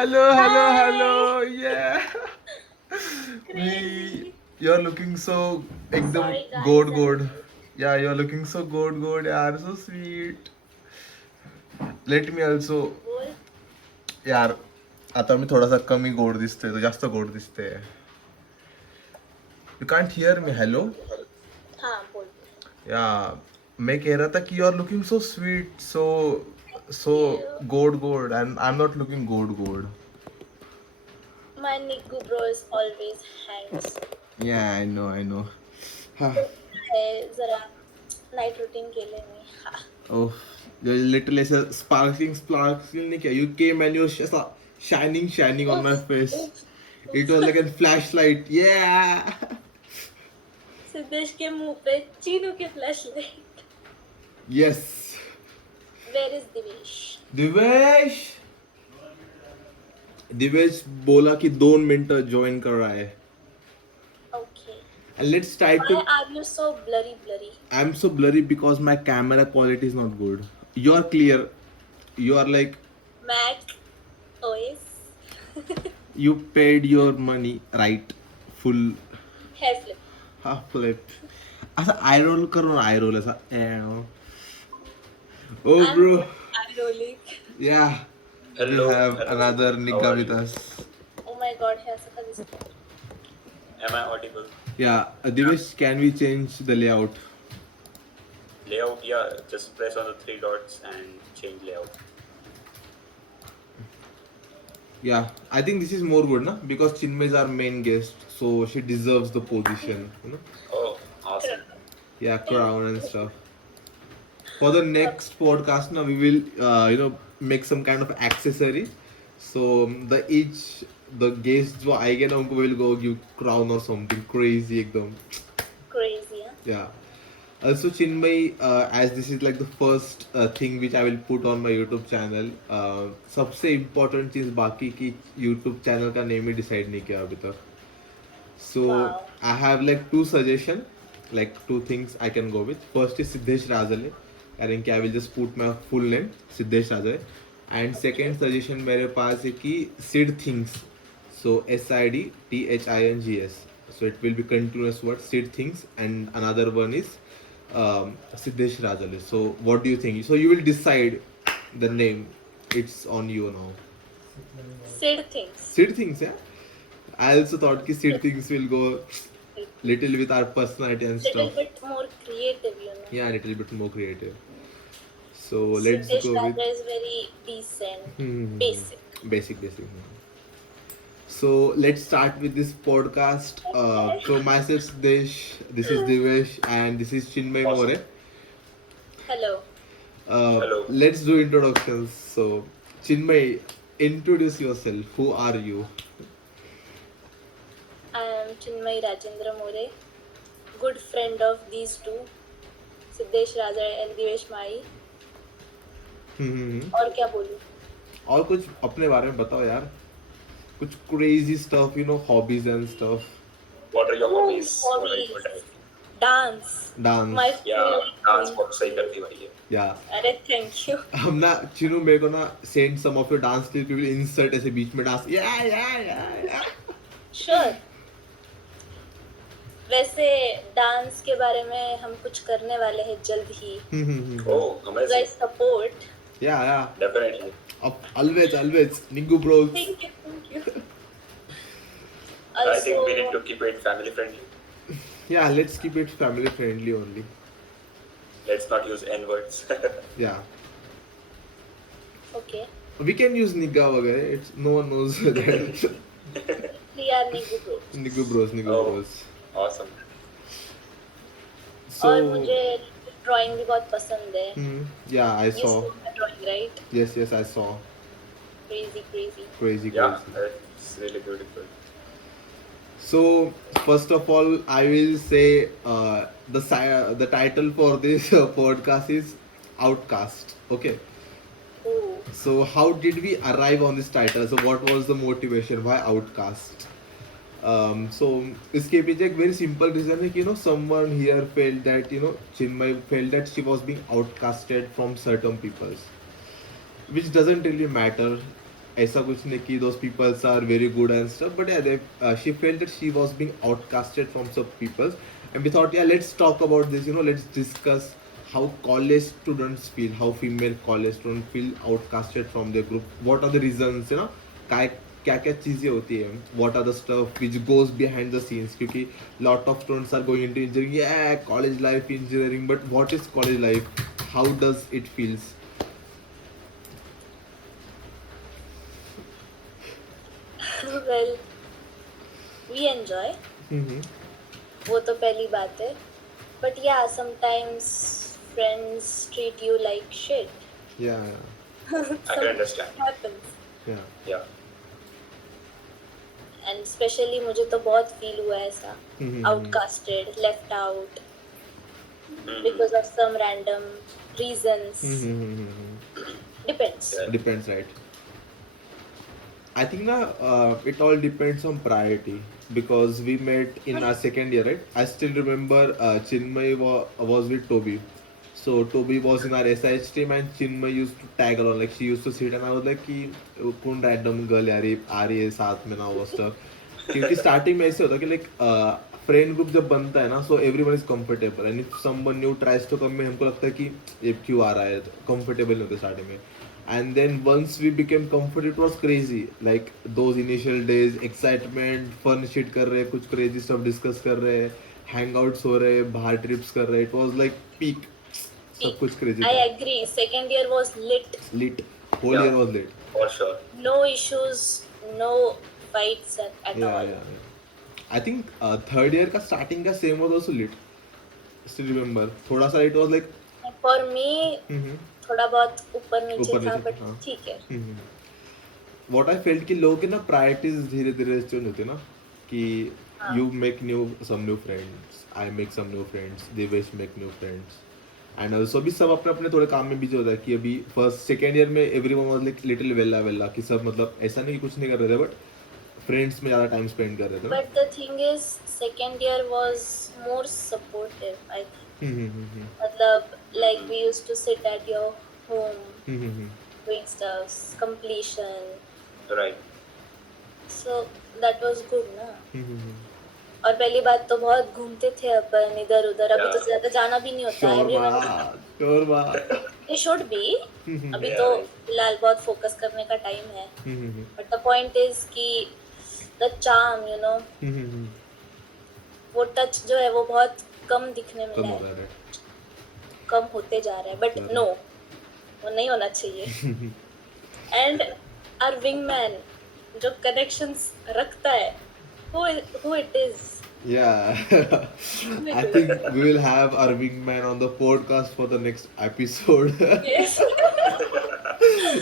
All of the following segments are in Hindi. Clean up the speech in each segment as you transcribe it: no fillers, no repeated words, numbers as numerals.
Hello. Yeah. Me, Crazy. you're looking so एकदम Sorry guys, gold I'm gold. late. Yeah, you're looking so gold यार, so sweet. Let me also बोल. यार, आता मी थोडासा कमी गोड दिसतोय, तो जास्त गोड दिसते. You can't hear me. Hello. हाँ बोल. या मैं कह रहा था कि you are looking so sweet, so You. गोड and I am not looking गोड. My Nigu bro is always handsome. या आई नो. है जरा नाइट रूटीन केले मी. हा. ओह, लिटरली असं स्पार्कलिंग नहीं किया. यू केम एंड यू ऐसा शाइनिंग ऑन माय उफ, फेस. उफ, इट वाज उफ. Like a flashlight. Yeah. Siddhesh के मुंह पे चीनू के flashlight. Yes. Where is Divesh? Divesh Divesh बोला कि 2 मिनट ज्वाइन कर रहा है. Okay. And let's try Why too. are you so blurry? I'm so blurry because my camera quality is not good. You are clear. You are like, Mac OS. you paid your money right, full Hair flip. half flip. असा आय रोल करो ना, आय रोल असा. Oh I'm bro, ironic. yeah, we Hello, have hello. another How nigga are with you? us. Oh my god, हे असं का दिसतं? Am I audible? Yeah, Divesh, can we change the layout? Layout, yeah. Just press on the 3 dots and change layout. Yeah, I think this is more good, na? Because Chinmay is our main guest, so she deserves the position, you know? Oh, awesome. Yeah, crown and stuff. For the next podcast now we will make some kind of accessory, so the guests जो आएंगे ना उनको will go give crown or something crazy एकदम. Crazy, huh? Yeah. Also Chinmay, as this is like the first thing which I will put on my YouTube channel, सबसे important चीज बाकी की YouTube channel का name ही decide नहीं किया अभी तक. So Wow. I have like two suggestion, like two things I can go with. First is Siddesh Razale, कारण कि I will just put my full name Siddesh Razale. And second suggestion मेरे पास है कि Sid Things, so SIDTHINGS. So it will be continuous word Sid Things, and another one is Siddesh Razale. So what do you think? So you will decide the name. It's on you now. Sid things. Sid Things, yeah. I also thought कि Sid Things will go little with our personality and Little stuff. bit more creative, you know. Yeah, a little bit more creative. So let's Siddesh go with Raja is very decent, hmm, basic. basic. So let's start with this podcast. So myself Siddesh, this is Divesh, and this is Chinmay Awesome. More. Hello, Hello. Let's do introductions. So Chinmay, introduce yourself. Who are you? I am Chinmay Rajendra More, good friend of these two, Siddesh Raja and Divesh Mai. और क्या बोलूं? और कुछ अपने बारे में बताओ यार. कुछ crazy stuff, hobbies and stuff. What are your hobbies? Hobbies. What are you? Dance. Dance. My Yeah, favorite dance thing. बहुत सही करती भाई ये. Yeah. अरे thank you. हम ना चिनू मेरे को ना send some of your dance clip, will insert ऐसे बीच में डांस. या Sure. वैसे डांस के बारे में हम कुछ करने वाले हैं जल्द ही. Oh, amazing. Guys support. या Definitely. always Ningu bros. Thank you. I think we need Also, to keep it family friendly. Yeah, let's keep it family friendly only. Let's not use N words. Yeah, okay. we can use nigga वगैरह. It's no one knows that. We are Nigu bro. Ningu bros. Oh. Awesome. और So मुझे ड्राइंग भी बहुत पसंद है. yeah, I You saw. saw my drawing, right? Yes, I saw. Crazy. Crazy. Yeah, it's really beautiful. So first of all, I will say the title for this podcast is Outcast. Okay. Ooh. So how did we arrive on this title? So what was the motivation? Why Outcast? So इसके पीछे एक very simple reason है कि someone here felt that Chinmay felt that she was being outcasted from certain peoples, which doesn't really matter. ऐसा कुछ नहीं कि those peoples are very good and stuff, but yeah, she felt that she was being outcasted from some peoples, and we thought, yeah, let's talk about this. Let's discuss how college students feel, how female college students feel outcasted from their group. What are the reasons? काय क्या क्या चीज़ें होती है, what are the stuff which goes behind the scenes, क्योंकि lot of students are going into engineering, yeah, college life engineering, but what is college life, how does it feels? Well, we enjoy. Mm-hmm. वो तो पहली बात है. But yeah, sometimes friends treat you like shit. Yeah, I can understand. Happens. yeah. Yeah. And especially मुझे तो बहुत feel हुआ है ऐसा. Mhm. Outcasted, left out Mhm. because of some random reasons. Mm-hmm. Depends. Yeah. Depends, right? I think it all depends on priority, because we met in our second year, right? I still remember Chinmay was with Toby. So Toby was in our SIH team, and Chinmay used to tag along. Like, she used to sit, and I was like, कि कौन random girl यार ये आ रही है साथ में ना, वो stuff. क्योंकि स्टार्टिंग में ऐसे होता है कि लाइक फ्रेंड ग्रुप जब बनता है ना, so everyone is comfortable, and if someone new tries to come in हमको लगता है कि ये क्यों आ रहा है, कंफर्टेबल नहीं होते स्टार्टिंग में. And then once we became comfort, it was crazy. Like those initial days, excitement, fun shit कर रहे, कुछ crazy stuff discuss कर रहे, hangouts हो रहे, बाहर trips कर रहे. It was like peak. सब कुछ crazy I था. agree. Second year was lit. Lit. Whole Yeah. year was lit. For sure. No issues, no fights at Yeah, all. yeah, yeah. I think third year का starting का same was also lit. Still remember. थोड़ा सा it was like. For me, थोड़ा बहुत ऊपर नीचे ऊपर था, नीचे, but हाँ. ठीक है. What I felt कि लोगों के ना प्रायोरिटीज धीरे धीरे चेंज होते ना, कि हाँ. you make some new friends, I make some new friends, Devesh make new friends, and also अभी सब अपने अपने थोड़े काम में बिजी होता है. कि अभी फर्स्ट सेकेंड ईयर में everyone was like little वेला कि सब मतलब ऐसा नहीं कि कुछ नहीं कर रहे थे, बट फ्रेंड्स में ज़्यादा टाइम स्पेंड कर रहे थे ना. But the thing is, second year was more supportive, I think. मतलब, like we used to sit at your home doing stuff, completion. Right. So that was good ना. और पहली बात तो बहुत घूमते थे अपन इधर उधर. अभी Yeah. तो ज्यादा जाना भी नहीं होता है. श्योर बात. They should be. अभी Yeah, तो right. फिलहाल बहुत फोकस करने का टाइम है. But the point is कि the charm, वो टच जो है वो बहुत कम दिखने कम मिला हो है. रहा है. कम होते जा रहा है. But Correct. नो, वो नहीं होना चाहिए. एंड आवर विंगमैन जो कनेक्शंस रखता है, who it is. Yeah, I think we will have our wingman on the podcast for the next episode. Yes.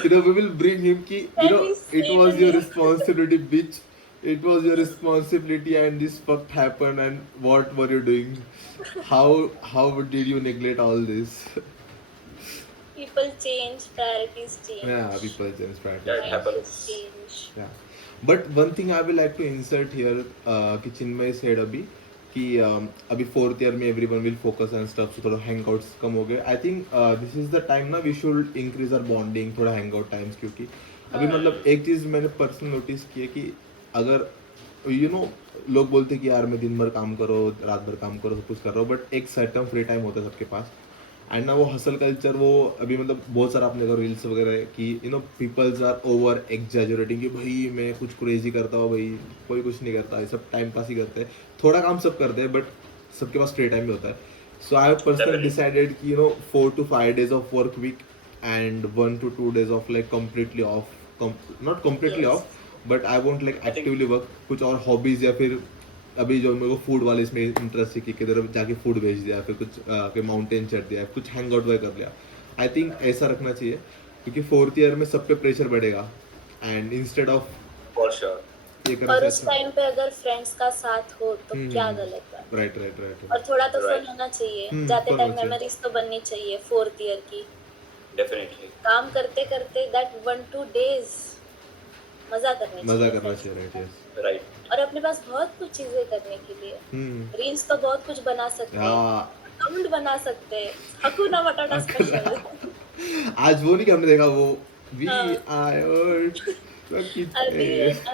We will bring him ki, Can we it say was the your name? responsibility, bitch. It was your responsibility, and this fucked happened, and what were you doing? How did you neglect all this? People change, priorities change. Yeah, people change That priorities. happens. Change. Yeah. But one thing I will like to insert here, कि चिन्मय said अभी कि अभी फोर्थ ईयर में everyone will focus and stuff, so थोड़ा hangouts कम हो गए. I think this is the time ना we should increase our bonding, थोड़ा hangout times, क्योंकि अभी मतलब एक चीज़ मैंने पर्सनल नोटिस की है कि अगर लोग बोलते हैं कि यार मैं दिन भर काम करो, रात भर काम करो, सब कुछ कर रहा हूँ, बट एक सर्टन फ्री टाइम होता है सबके पास. एंड ना वो हसल कल्चर, वो अभी मतलब बहुत सारा आपने अगर रील्स वगैरह कि पीपल्स आर ओवर एग्जैजुरेटिंग कि भाई मैं कुछ क्रेजी करता हूँ, भाई कोई कुछ नहीं करता, ये सब टाइम पास ही करते हैं. थोड़ा काम सब करते हैं, बट सबके पास फ्री टाइम भी होता है. So I have personally decided कि 4 to 5 days of work week and 1 to 2 days of like completely off, not completely Yes. off, but I want like actively work, कुछ और हॉबीज, या फिर अभी जो मेरे को फूड वाले इसमें इंटरेस्ट है कि किधर जाके फूड भेज दिया, फिर कुछ कोई माउंटेन चढ़ दिया, कुछ हैंग आउट वगैरह कर लिया. आई थिंक ऐसा रखना चाहिए, क्योंकि फोर्थ ईयर में सब पे प्रेशर बढ़ेगा, and instead of For sure. ये और करना उस टाइम पे अगर फ्रेंड्स का साथ हो तो क्या गलत है. राइट. और थोड़ा तो Right. फन होना चाहिए. हम्म, जाते fun टाइम होना चाहिए. मेमोरीज तो बननी चाहिए फोर्थ ईयर की. Definitely. काम करते करते दैट 1-2 days मजा मजा करना चाहिए. चाहिए. राइट. यस. Right. और अपने पास बहुत कुछ चीजें करने के लिए. रील्स तो बहुत कुछ बना सकते हैं. हाँ, अकाउंट बना सकते हैं. हकुना मटाटा स्पेशल. आज वो नहीं कि हमने देखा वो वी हाँ. आयोड अभी right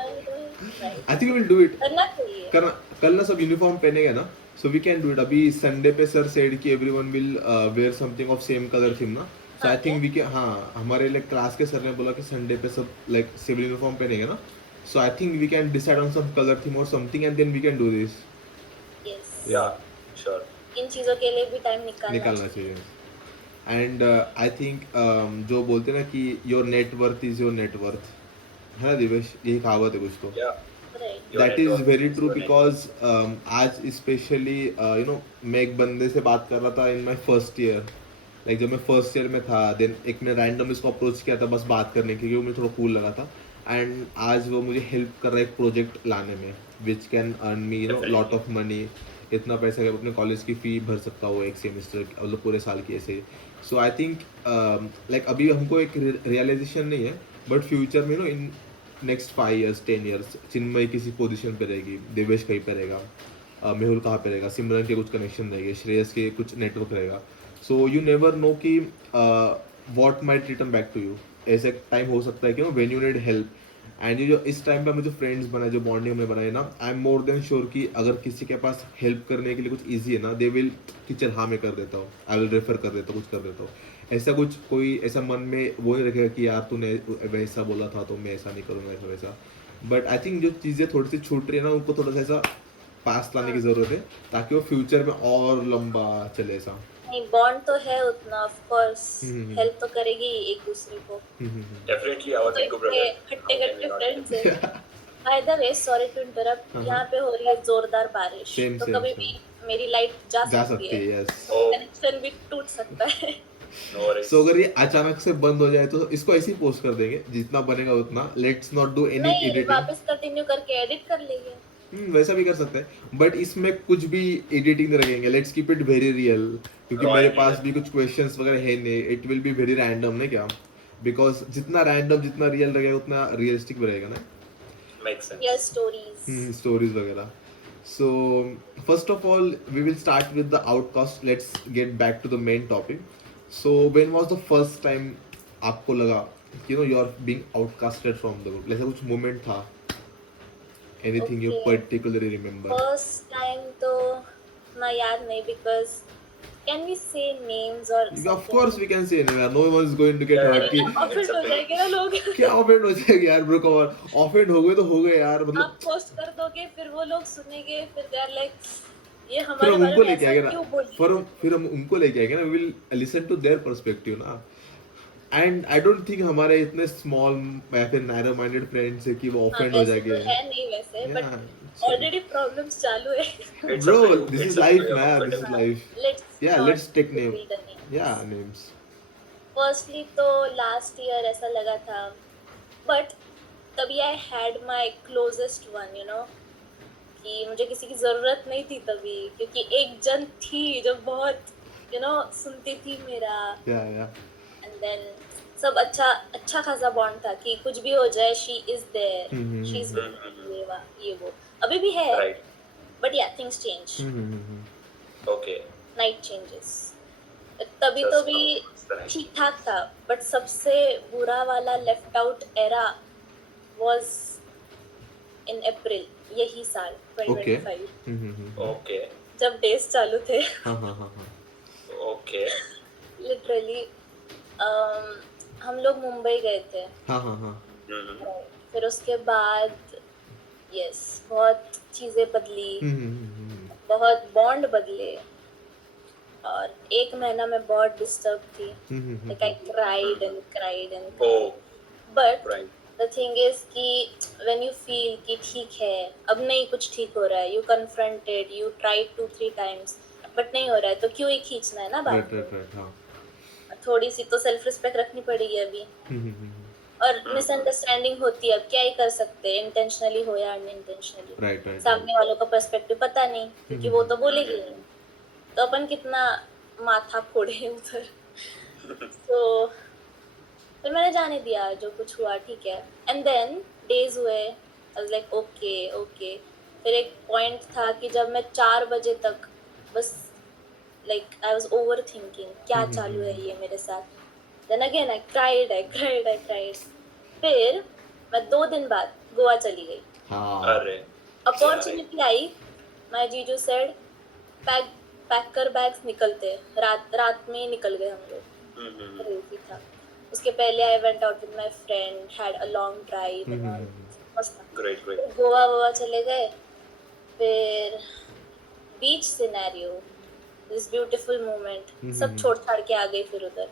I think we will do it. करना चाहिए. करना, कल ना सब यूनिफॉर्म पहनेंगे ना, so we can do it. अभी संडे पे सर सेड कि everyone will wear something of same colour theme ना, सो आई हाँ थिंक वी कैन. हाँ, हमारे लाइक क्लास के सर ने बोला कि संडे पे सब लाइक सिविल यूनिफॉर्म पहनेंगे ना, so I think we can decide on some colour theme और something and then we can do this. Yes, Yeah, sure. इन चीजों के लिए भी टाइम निकालना निकालना चाहिए. चाहिए. एंड आई थिंक जो बोलते हैं ना कि your net worth is your net worth, है ना दिवेश, यही कहावत है कुछ तो. Yeah. Right. Your that is network very is true your because आज स्पेशली यू नो मैं एक बंदे से बात कर रहा था इन माई फर्स्ट ईयर. लाइक जब मैं फर्स्ट ईयर में था, देन एक मैं रैंडम इसको अप्रोच किया था बस बात करने के, क्योंकि वो मुझे थोड़ा कूल लगा था. एंड आज वो मुझे हेल्प कर रहा है एक प्रोजेक्ट लाने में which can earn me you know lot of money. इतना पैसा कि अपने कॉलेज की फ़ी भर सकता हूँ एक सेमेस्टर, मतलब पूरे साल की ऐसे. सो आई थिंक लाइक अभी हमको एक रियलाइजेशन नहीं है, बट फ्यूचर में no in next 5 years 10 years चिन्मय किसी पोजीशन पे रहेगी, देवेश कहीं पे रहेगा, मेहुल कहाँ पे रहेगा, सिमरन के कुछ कनेक्शन रहेंगे, श्रेयस के कुछ नेटवर्क रहेगा. सो यू नेवर नो कि what might return back to you. ऐसे टाइम हो सकता है कि when you need help. And ये जो इस टाइम पे मुझे फ्रेंड्स बनाए, जो बॉन्डिंग हमने बनाए ना, आई एम मोर देन श्योर कि अगर किसी के पास हेल्प करने के लिए कुछ ईजी है ना, दे विल कि चल हाँ मैं कर देता हूँ, आई विल रेफर कर देता हूँ, कुछ कर देता हूँ. ऐसा कुछ कोई ऐसा मन में वो नहीं रखेगा कि यार तूने वैसा बोला था तो मैं ऐसा नहीं करूँगा, ऐसा वैसा. बट आई थिंक जो चीज़ें थोड़ी सी छूट रही है ना, उनको थोड़ा सा ऐसा पास लाने की ज़रूरत है, ताकि वो फ्यूचर में और लंबा चले ऐसा. नहीं, बॉन्ड तो है उतना, ऑफ कोर्स हम्म. हेल्प तो करेगी एक दूसरे को. Definitely our तो Nico इतने brother. खट्टे How can we खट्टे not फ्रेंड्स help? है. By the way, sorry to interrupt, हाँ. यहाँ पे हो रही है जोरदार बारिश, सेम तो सेम कभी सेम भी मेरी लाइट जा जा सकती सकती है, है. यस. Oh, कनेक्शन भी टूट सकता है. no worries. सो अगर ये अचानक से बंद हो जाए तो इसको ऐसे ही पोस्ट कर देंगे, जितना बनेगा उतना. लेट्स नॉट डू एनी नहीं, एडिटिंग. वापस कंटिन्यू करके एडिट कर लेंगे. वैसा भी कर सकते हैं, बट इसमें कुछ भी एडिटिंग नहीं रखेंगे. Let's keep it very real, क्योंकि No, मेरे I पास need भी कुछ क्वेश्चंस वगैरह है नहीं. It will be very random, नहीं क्या? बिकॉज जितना रैंडम जितना रियल रहेगा उतना रियलिस्टिक भी रहेगा ना. makes sense. या स्टोरीज. स्टोरीज वगैरह. So first of all we will start with the outcast. Let's get back to the main topic. So when was the first time आपको लगा you know you are being outcasted from the group? ऐसा कुछ मोमेंट था? Anything you Okay. Particularly remember? First time तो ना याद नहीं, because can we say names और Of course we can say anywhere. No one is going to get hurt. कि ऑफेंड हो जाएंगे ना लोग. क्या ऑफेंड हो जाएगी यार ब्रो, कवर ऑफेंड हो गए तो हो गए यार. आप मतलब पोस्ट कर दोगे, फिर वो लोग सुनेंगे, फिर दे आर लाइक ये फिर हमारे हम बारे उनको में लेके ऐसा आएंगे क्यों ना, बोली. फिर हम उनको लेके आएंगे ना. We will listen to their perspective ना. एंड आई डोंट थिंक हमारे इतने स्मॉल या फिर नैरो माइंडेड फ्रेंड्स है कि वो हाँ, ऑफेंड हो ऐसे जाएंगे. तो है नहीं वैसे, बट ऑलरेडी प्रॉब्लम्स चालू है. It's Bro, up to you. this It's is up to life, your man. This is comfortable. life. Let's Yeah, let's take name. The name. Yeah, names. Firstly तो लास्ट ईयर ऐसा लगा था, बट तभी I had my closest one, you know, कि मुझे किसी की ज़रूरत नहीं थी तभी, क्योंकि एक जन थी जो बहुत यू नो सुनती थी मेरा. Yeah, yeah. एंड देन सब अच्छा खासा बॉन्ड था कि कुछ भी हो जाए, she is there, hmm, she is hmm, ये वो अभी भी है. Right. But yeah things change, Okay. Night changes. तभी Just तो भी it's the night. ठीक ठाक था, बट सबसे बुरा वाला left out era was in April, यही साल Okay. 2025, Okay. जब डेज चालू थे. हाँ हाँ हाँ हाँ. Okay. लिटरली हम लोग मुंबई गए थे. हाँ हाँ हाँ. Mm-hmm. फिर उसके बाद यस बहुत चीज़ें बदली, बहुत बॉन्ड बदले, और एक महीना में बहुत डिस्टर्ब थी. Like I cried and cried and Oh, but right. The thing is कि व्हेन यू फील कि ठीक है अब नहीं कुछ ठीक हो रहा है, you confronted, you tried 2-3 times, but नहीं हो रहा है, तो क्यों ही खींचना है ना बात राइट को. Right right. हाँ. थोड़ी सी तो सेल्फ रिस्पेक्ट रखनी पड़ेगी अभी. और मिसअंडरस्टैंडिंग होती है, अब क्या ही कर सकते हैं, इंटेंशनली हो या अनइंटेंशनली. Right right. सामने वालों का पर्सपेक्टिव पता नहीं, क्योंकि वो तो बोलेगी नहीं, तो अपन कितना माथा फोड़े उधर. तो फिर मैंने जाने दिया, जो कुछ हुआ ठीक है. एंड देन डेज हुए, आई वाज लाइक ओके ओके. फिर एक पॉइंट था कि जब मैं 4 बजे तक बस like I was over thinking क्या चालू है ये मेरे साथ. Then again I cried. फिर मैं 2 दिन बाद गोवा चली गई। हाँ अरे अपॉर्चुनिटी आई, माय जीजू सेड पैक पैक कर बैग्स, निकलते हैं। रात में ही निकल गए हम लोग। हम्म क्रेजी था। उसके पहले I went out with my friend, had a long drive and all, मस्त था। ग्रेट फिर गोवा चले गए, फिर बीच सिनेरियो, दिस ब्यूटीफुल मोमेंट, सब छोड़ छाड़ के आ गई। फिर उधर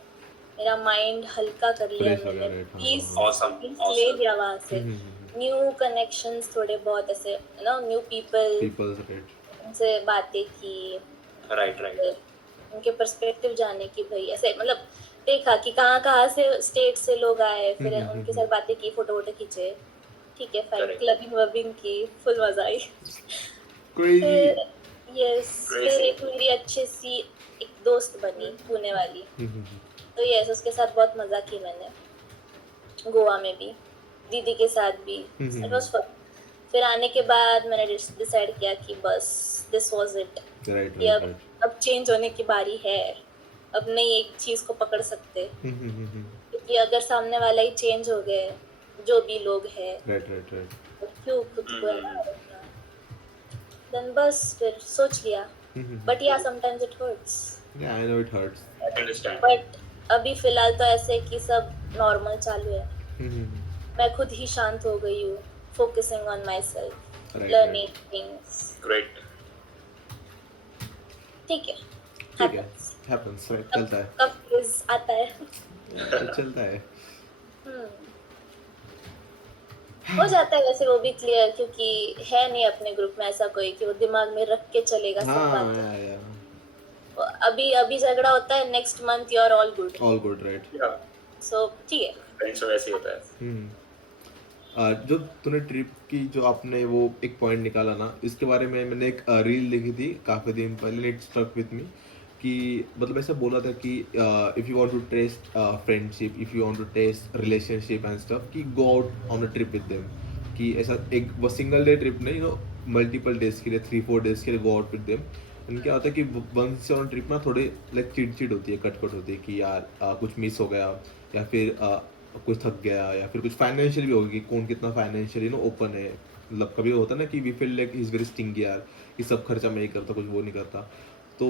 मेरा माइंड हल्का कर लिया फ्रेश हो मैंने, गया, right? हाँ, पीस हाँ, awesome ले awesome लिया वहां से। न्यू कनेक्शंस थोड़े बहुत ऐसे, न्यू पीपल, पीपल्स राइट उनसे बातें की, राइट उनके पर्सपेक्टिव जाने की, भाई ऐसे मतलब देखा कि कहाँ कहाँ से स्टेट से लोग आए, फिर उनके साथ बातें की, फोटो वोटो खींचे। ठीक है, फाइन, Correct. क्लबिंग वबिंग की, फुल मजा आई। क्रेजी फिर यस, फिर Crazy. एक मेरी अच्छी सी एक दोस्त बनी पुणे वाली, तो यस उसके साथ बहुत मजा की मैंने, गोवा में भी, दीदी के साथ भी, इट वाज फन। फिर आने के बाद मैंने डिसाइड किया कि बस दिस वाज इट, राइट कि राइट अब चेंज होने की बारी है। अब नहीं एक चीज को पकड़ सकते, क्योंकि अगर सामने वाला ही चेंज हो गए, जो भी लोग हैं, राइट राइट राइट तो क्यों खुद को रखना। देन बस फिर सोच लिया, बट या समटाइम्स इट हर्ट्स, या I know it hurts I understand. But अभी फिलहाल तो ऐसे कि सब नॉर्मल चालू है। मैं खुद ही शांत हो गई हूँ, focusing on my self, Right, learning right. Things. Great. ठीक है, ठीक है happens. हैपेंस राइट कब चलता है कब क्विज आता है। चलता है हम्म, हो जाता है वैसे वो भी क्लियर, क्योंकि है नहीं अपने ग्रुप में ऐसा कोई कि वो दिमाग में रख के चलेगा सब हाँ बातें। या अभी अभी झगड़ा होता है, next month you are all good, all good right Yeah. So ठीक है। Friends में वैसे ही होता है. जो तूने ट्रिप की जो आपने वो एक पॉइंट निकाला ना, इसके बारे में मैंने एक रील देखी थी काफ़ी दिन पहले, इट स्टक विथ मी कि मतलब ऐसा बोला था कि if you want to test friendship, if you want to test relationship and stuff, कि go out on a trip with them, कि ऐसा एक वो सिंगल डे ट्रिप नहीं, मल्टीपल डेज के लिए, 3-4 डेज के लिए go out with them. And क्या होता है कि वंस ऑन ट्रिप ना थोड़ी लाइक चिड़चिड़ होती है, कटकट होती है कि यार कुछ मिस हो गया, या फिर कुछ थक गया, या फिर कुछ फाइनेंशियल भी होगी कि कौन कितना फाइनेंशियली ओपन है। मतलब कभी होता है ना कि we feel like is very stingy यार, कि सब खर्चा मैं ही करता, कुछ वो नहीं करता। तो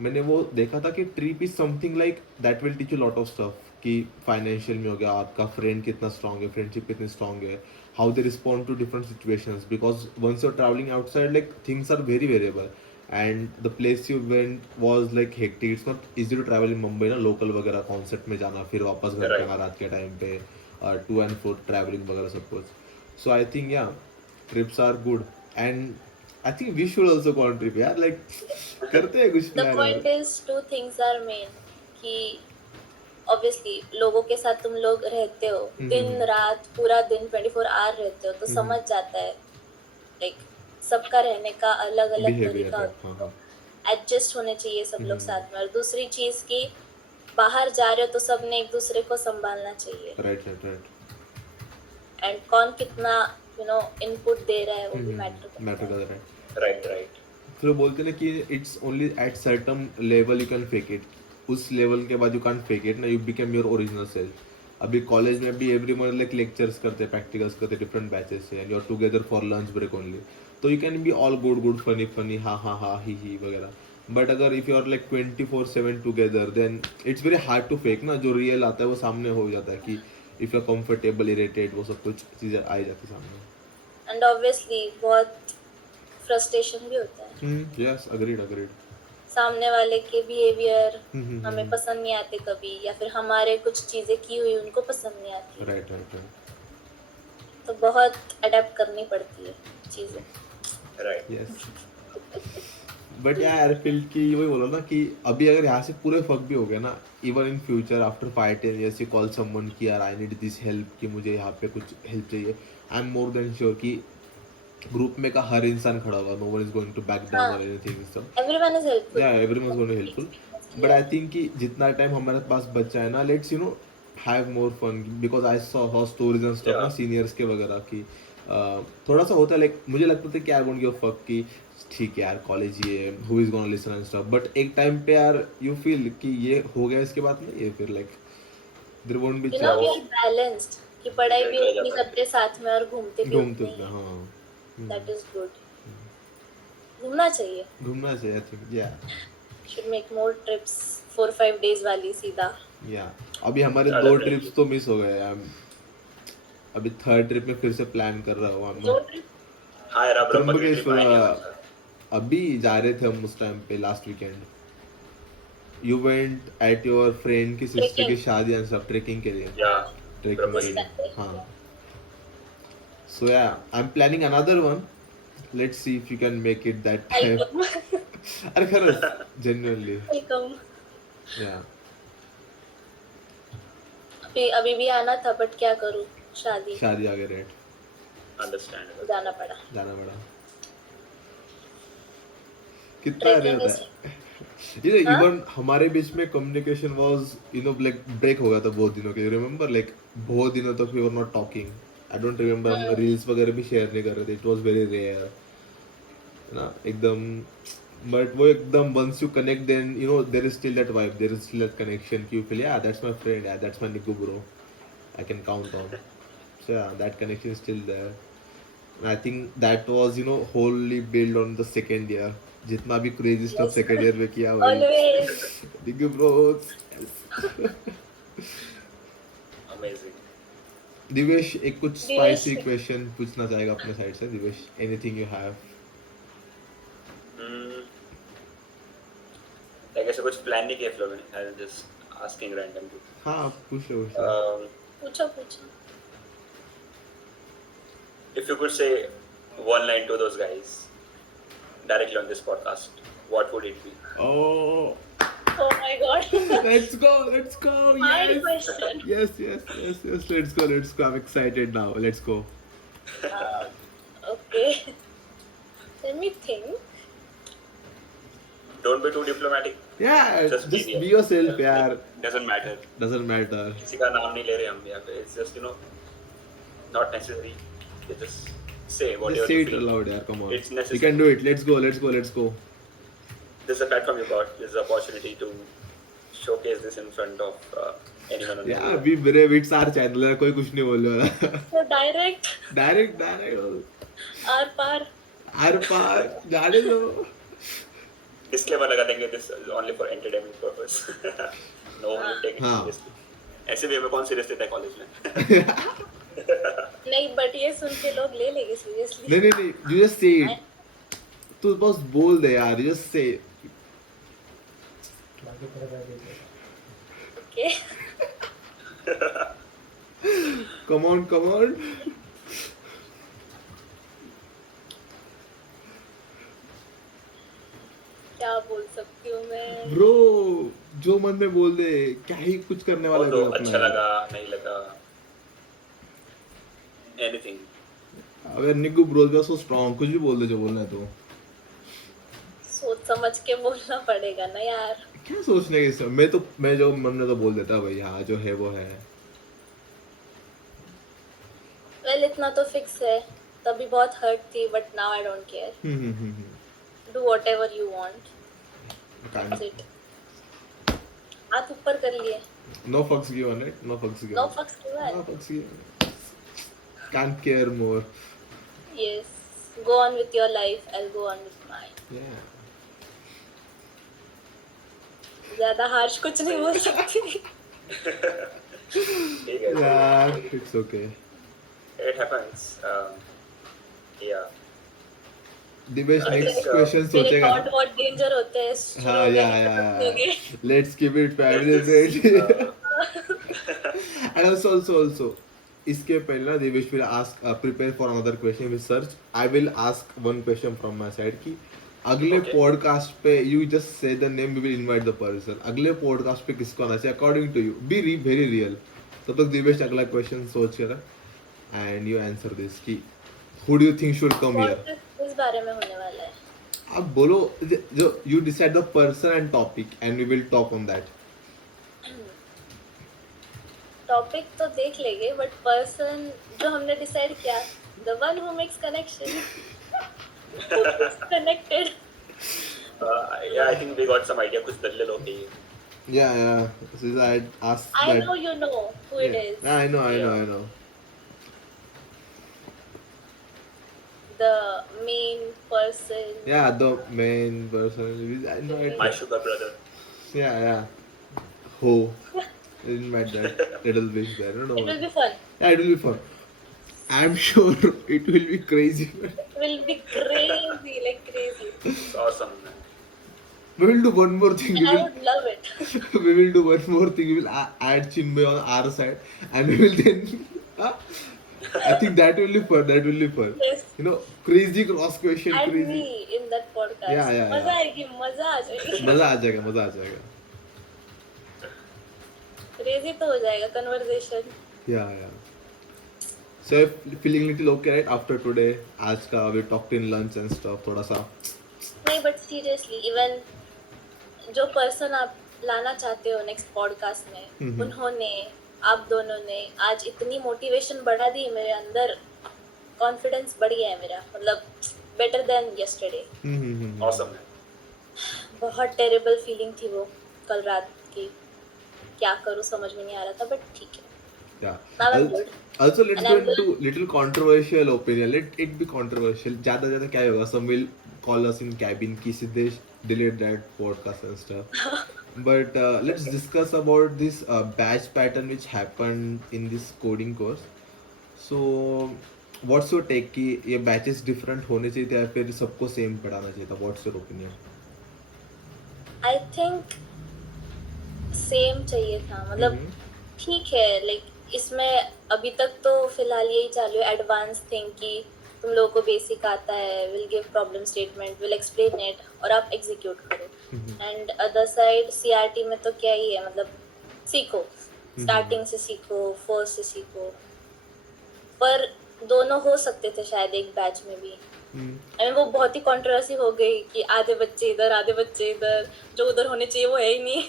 मैंने वो देखा था कि trip is something like that will teach you lot of stuff, कि फाइनेंशियल में हो गया, आपका फ्रेंड कितना स्ट्रांग है, फ्रेंडशिप कितनी स्ट्रांग है, how they respond to different situations, because once you are travelling outside like things are very variable, and the place you went was like hectic, it's not easy to travel in Mumbai ना, लोकल वगैरह कॉन्सेप्ट में जाना, फिर वापस घर पे आना रात के टाइम पे, टू एंड फ्रो ट्रैवलिंग वगैरह सब कुछ। सो आई थिंक या trips are good, and I think we should also go on trip यार, लाइक करते हैं कुछ the plan point is two things are main, कि ऑब्वियसली लोगों के साथ तुम लोग रहते हो, दिन रात पूरा दिन 24 आवर रहते हो, तो समझ जाता है लाइक सबका रहने का अलग अलग बिहेवियर तरीका है। होता हाँ है, हाँ तो एडजस्ट होने चाहिए सब लोग साथ में। और दूसरी चीज की बाहर जा रहे हो तो सबने एक दूसरे को संभालना चाहिए, राइट राइट राइट एंड कौन कितना इनपुट दे रहा है वो भी मैटर करता मैटर है। कर रहा है। Right, right. फिर वो बोलते हैं ना कि it's only at certain level you can fake it, उस लेवल के बाद यू कैन फेक इट ना, you become your original self. अभी कॉलेज में भी एवरी मंथ लाइक लेक्चर्स करते, प्रैक्टिकल्स करते डिफरेंट बैचेस से, and you are together for lunch break only, तो you can be all good good funny funny, हाँ हाँ हाँ ही वगैरह। बट अगर if you are like 24/7 together, then it's very hard to fake ना, जो रियल आता है वो सामने हो जाता है, कि if you are comfortable, irritate, वो सब कुछ चीज़ें आ ही जाती सामने। एंड ऑब्वियसली बहुत फ्रस्ट्रेशन भी होता है, यस अग्रीड अग्रीड। सामने वाले के बिहेवियर हमें पसंद नहीं आते कभी, या फिर हमारे कुछ चीजें की हुई उनको पसंद नहीं आती, राइट राइट राइट तो बहुत अडेप्ट करनी पड़ती है चीजें। Right. यस। बट यार फील की वही बोला ना कि अभी अगर यहाँ से पूरे फक भी हो गए ना, even in future after 5-10 years you call someone कि यार आई नीड दिस हेल्प, कि मुझे यहाँ पे कुछ हेल्प चाहिए, I am more than sure कि ग्रुप में का हर इंसान खड़ा होगा, no one is going to back down हाँ, और anything so everyone is helpful. Yeah everyone is going to helpful. But I think कि जितना टाइम हमारे पास बचा है ना, let's have more fun, because I saw stories and stuff ना Yeah. सीनियर्स के वगैरह की, थोड़ा सा होता है लाइक, मुझे लगता था कि I won't give a fuck, कि ठीक है यार कॉलेज ये who is gonna listen and stuff, but एक टाइम पे यार यू फील कि ये हो गया, इसके बाद नहीं, ये फिर like there won't be we chance. Are balanced, कि पढ़ाई भी Enjoy उतनी कर करते साथ में और घूमते भी घूमते उतने उतना, ही. हाँ. That is good. घूमना चाहिए. घूमना चाहिए, I think, yeah. Should make more trips. 4-5 days वाली सीधा. Yeah. अभी हमारे Yeah, 2 definitely. ट्रिप्स तो मिस हो गए. अभी थर्ड ट्रिप में फिर से प्लान कर रहा हूँ. 2 trip. हाँ यार, अब ब्रह्मगिरी ट्रिप त्र्यंबकेश्वर आएंगे हमारे साथ. अभी जा रहे थे हम उस टाइम पे, last weekend. You went at your friend की सिस्टर की Trekking. शादी एंड सब, ट्रेकिंग के लिए. Yeah, ट्रेकिंग के ब्रह्मगिरी. लिए, हाँ. So yeah, I'm planning another one. Let's see if you can make it that I'll time. come. अरे खरंच, genuinely. I'll come. Yeah. अभी भी आना था बट क्या करूँ, शादी शादी आ गए, रेट Understandable. जाना पड़ा. जाना पड़ा. कितना रहे Trekking होता is. है. ये हाँ? इवन हमारे बीच में कम्युनिकेशन वाज लाइक ब्रेक हो गया था बहुत दिनों के. रिमेम्बर लाइक बहुत दिनों तक we were not talking. I don't remember, हम रील्स वगैरह भी शेयर नहीं कर रहे थे. इट वाज वेरी रेयर ना एकदम. बट वो एकदम once you connect then there is still that vibe, there is still that connection कि you feel yeah that's my friend, yeah that's my Niku bro, I can count on. So yeah that connection is still there. And I think that was wholly built on the second year. जितना भी crazy stuff Yes. second year में किया वही. Always. Big bros. Amazing. Divesh एक कुछ दिवेश. spicy question पूछना चाहेगा अपने साइड से. Divesh, anything you have? Like ऐसे कुछ प्लान नहीं किया फ्लो में. I was just asking randomly. हाँ पूछ लो. पूछो. If you could say one line to those guys directly on this podcast, what would it be? Oh, Oh my god. let's go. Hard Yes. question. Yes. Let's go. I'm excited now. Let's go. Okay. Let me think. Don't be too diplomatic. Yeah, Just just real. be yourself, यार. Doesn't matter. Doesn't matter. किसी का नाम नहीं ले रहे हम यहाँ पे. It's just not necessary. You just say whatever Just say you it feel. aloud, यार. Come on. It's necessary. You can do it. Let's go. This is a platform you got. This is an opportunity to showcase this in front of anyone on the Yeah, world. we brave. It's our channel. यार, कोई कुछ नहीं बोल रहा. So direct. Direct. आर पार. आर पार जाने दो. Disclaimer लगा देंगे. This is only for entertainment purpose. No one will take it हाँ. seriously. ऐसे भी हमें कौन सीरियस लेता है कॉलेज में. नहीं बट ये सुन के लोग ले लेंगे सीरियसली. नहीं. You just say it. तू बस बोल दे यार. You just say. Okay. Come on. क्या बोल सकती हूँ मैं. Bro, जो मन में बोल दे. क्या ही कुछ करने वाला वो तो है अपना अच्छा यार. लगा नहीं लगा. Anything. अगर निकू ब्रो भी so strong, कुछ भी बोल दे जो बोलना है तो. सोच समझ के बोलना पड़ेगा ना यार. क्या सोचने की सब. मैं जो मन में तो बोल देता भाई. हाँ जो है वो है. वेल इतना तो फिक्स है. तभी बहुत हर्ट थी but now I don't care. Do whatever you want. That's it. हाथ ऊपर कर लिए. No fucks given, right? No fucks given. No fucks given. No fucks given. Can't care more. Yes. Go on with your life. I'll go on with mine. Yeah. ज्यादा हार्श कुछ नहीं बोल सकती. ठीक है. Yeah, it's okay. It happens. Yeah. Divesh I next think, question मेरे सोचेगा थॉट ना. बहुत डेंजर होते हैं. हाँ yeah. Let's keep it family This is, friendly. And also इसके पहले ना Divesh will ask prepare for another question with search. I will ask one question from my side कि अगले Okay. पॉडकास्ट पे you just say the name, we will invite the person. अगले पॉडकास्ट पे किसको आना चाहिए according to you. Be very real. तब तक दिवेश अगला क्वेश्चन सोच कर and you answer this कि who do you think should come here. इस बारे में होने वाला है. आप बोलो जो you decide the person and topic and we will talk on that. Topic तो देख लेंगे बट पर्सन जो हमने डिसाइड किया, the one who makes connection connected. Yeah, I think we got some idea. कुछ दल्ले लोग ही. Yeah. So I asked I that. know you know who it Yeah. is. I know. the main person. Yeah, the main person. I know it. My sugar brother. Yeah. Ho. Didn't met that little bitch there. No, It no. will be fun. Yeah, it will be fun. I'm sure it will be crazy. It will be crazy, like crazy. It's awesome, man. We will do one more thing. And I would love it. We will do one more thing. We will add Chinmay on our side, and we will then. I think that will be fun. That will be fun. Yes. You know, crazy cross question, And crazy. me in that podcast. Yeah. मजा आएगी, मजा आ जाएगी. मजा आ जाएगा, मजा आ जाएगा. Crazy तो हो जाएगा conversation. Yeah. So feeling little okay right after today. आज का we talked in lunch and stuff. थोड़ा सा. नहीं, but seriously, even जो पर्सन आप लाना चाहते हो नेक्स्ट पॉडकास्ट में, उन्होंने, आप दोनों ने आज इतनी मोटिवेशन बढ़ा दी मेरे अंदर, कॉन्फिडेंस बढ़ गया है मेरा, मतलब better than yesterday. Awesome, man. बहुत टेरिबल फीलिंग थी वो कल रात की, क्या करूँ समझ में नहीं आ रहा था, बट ठीक है. Yeah. Now I'm good. Also, let's And go I'm good. into little controversial opinion. Let it be controversial. ज़्यादा क्या होगा? Some will call us in cabin कि Siddhesh delete that podcast and stuff. But let's discuss about this batch pattern which happened in this coding course. So, what's your take कि ये batches different होने चाहिए थे या फिर सबको same पढ़ाना चाहिए था? What's your opinion? I think same चाहिए था, मतलब ठीक है. लाइक इसमें अभी तक तो फिलहाल यही चालू है, एडवांस थिंग कि तुम लोगों को बेसिक आता है, will give problem statement, will explain it और आप एग्जीक्यूट करो. एंड अदर साइड सीआरटी में तो क्या ही है, मतलब सीखो, स्टार्टिंग से सीखो, फर्स्ट से सीखो. पर दोनों हो सकते थे शायद एक बैच में भी. I mean, वो बहुत ही कंट्रोवर्सी हो गई कि आधे बच्चे इधर, जो उधर होने चाहिए वो है ही नहीं.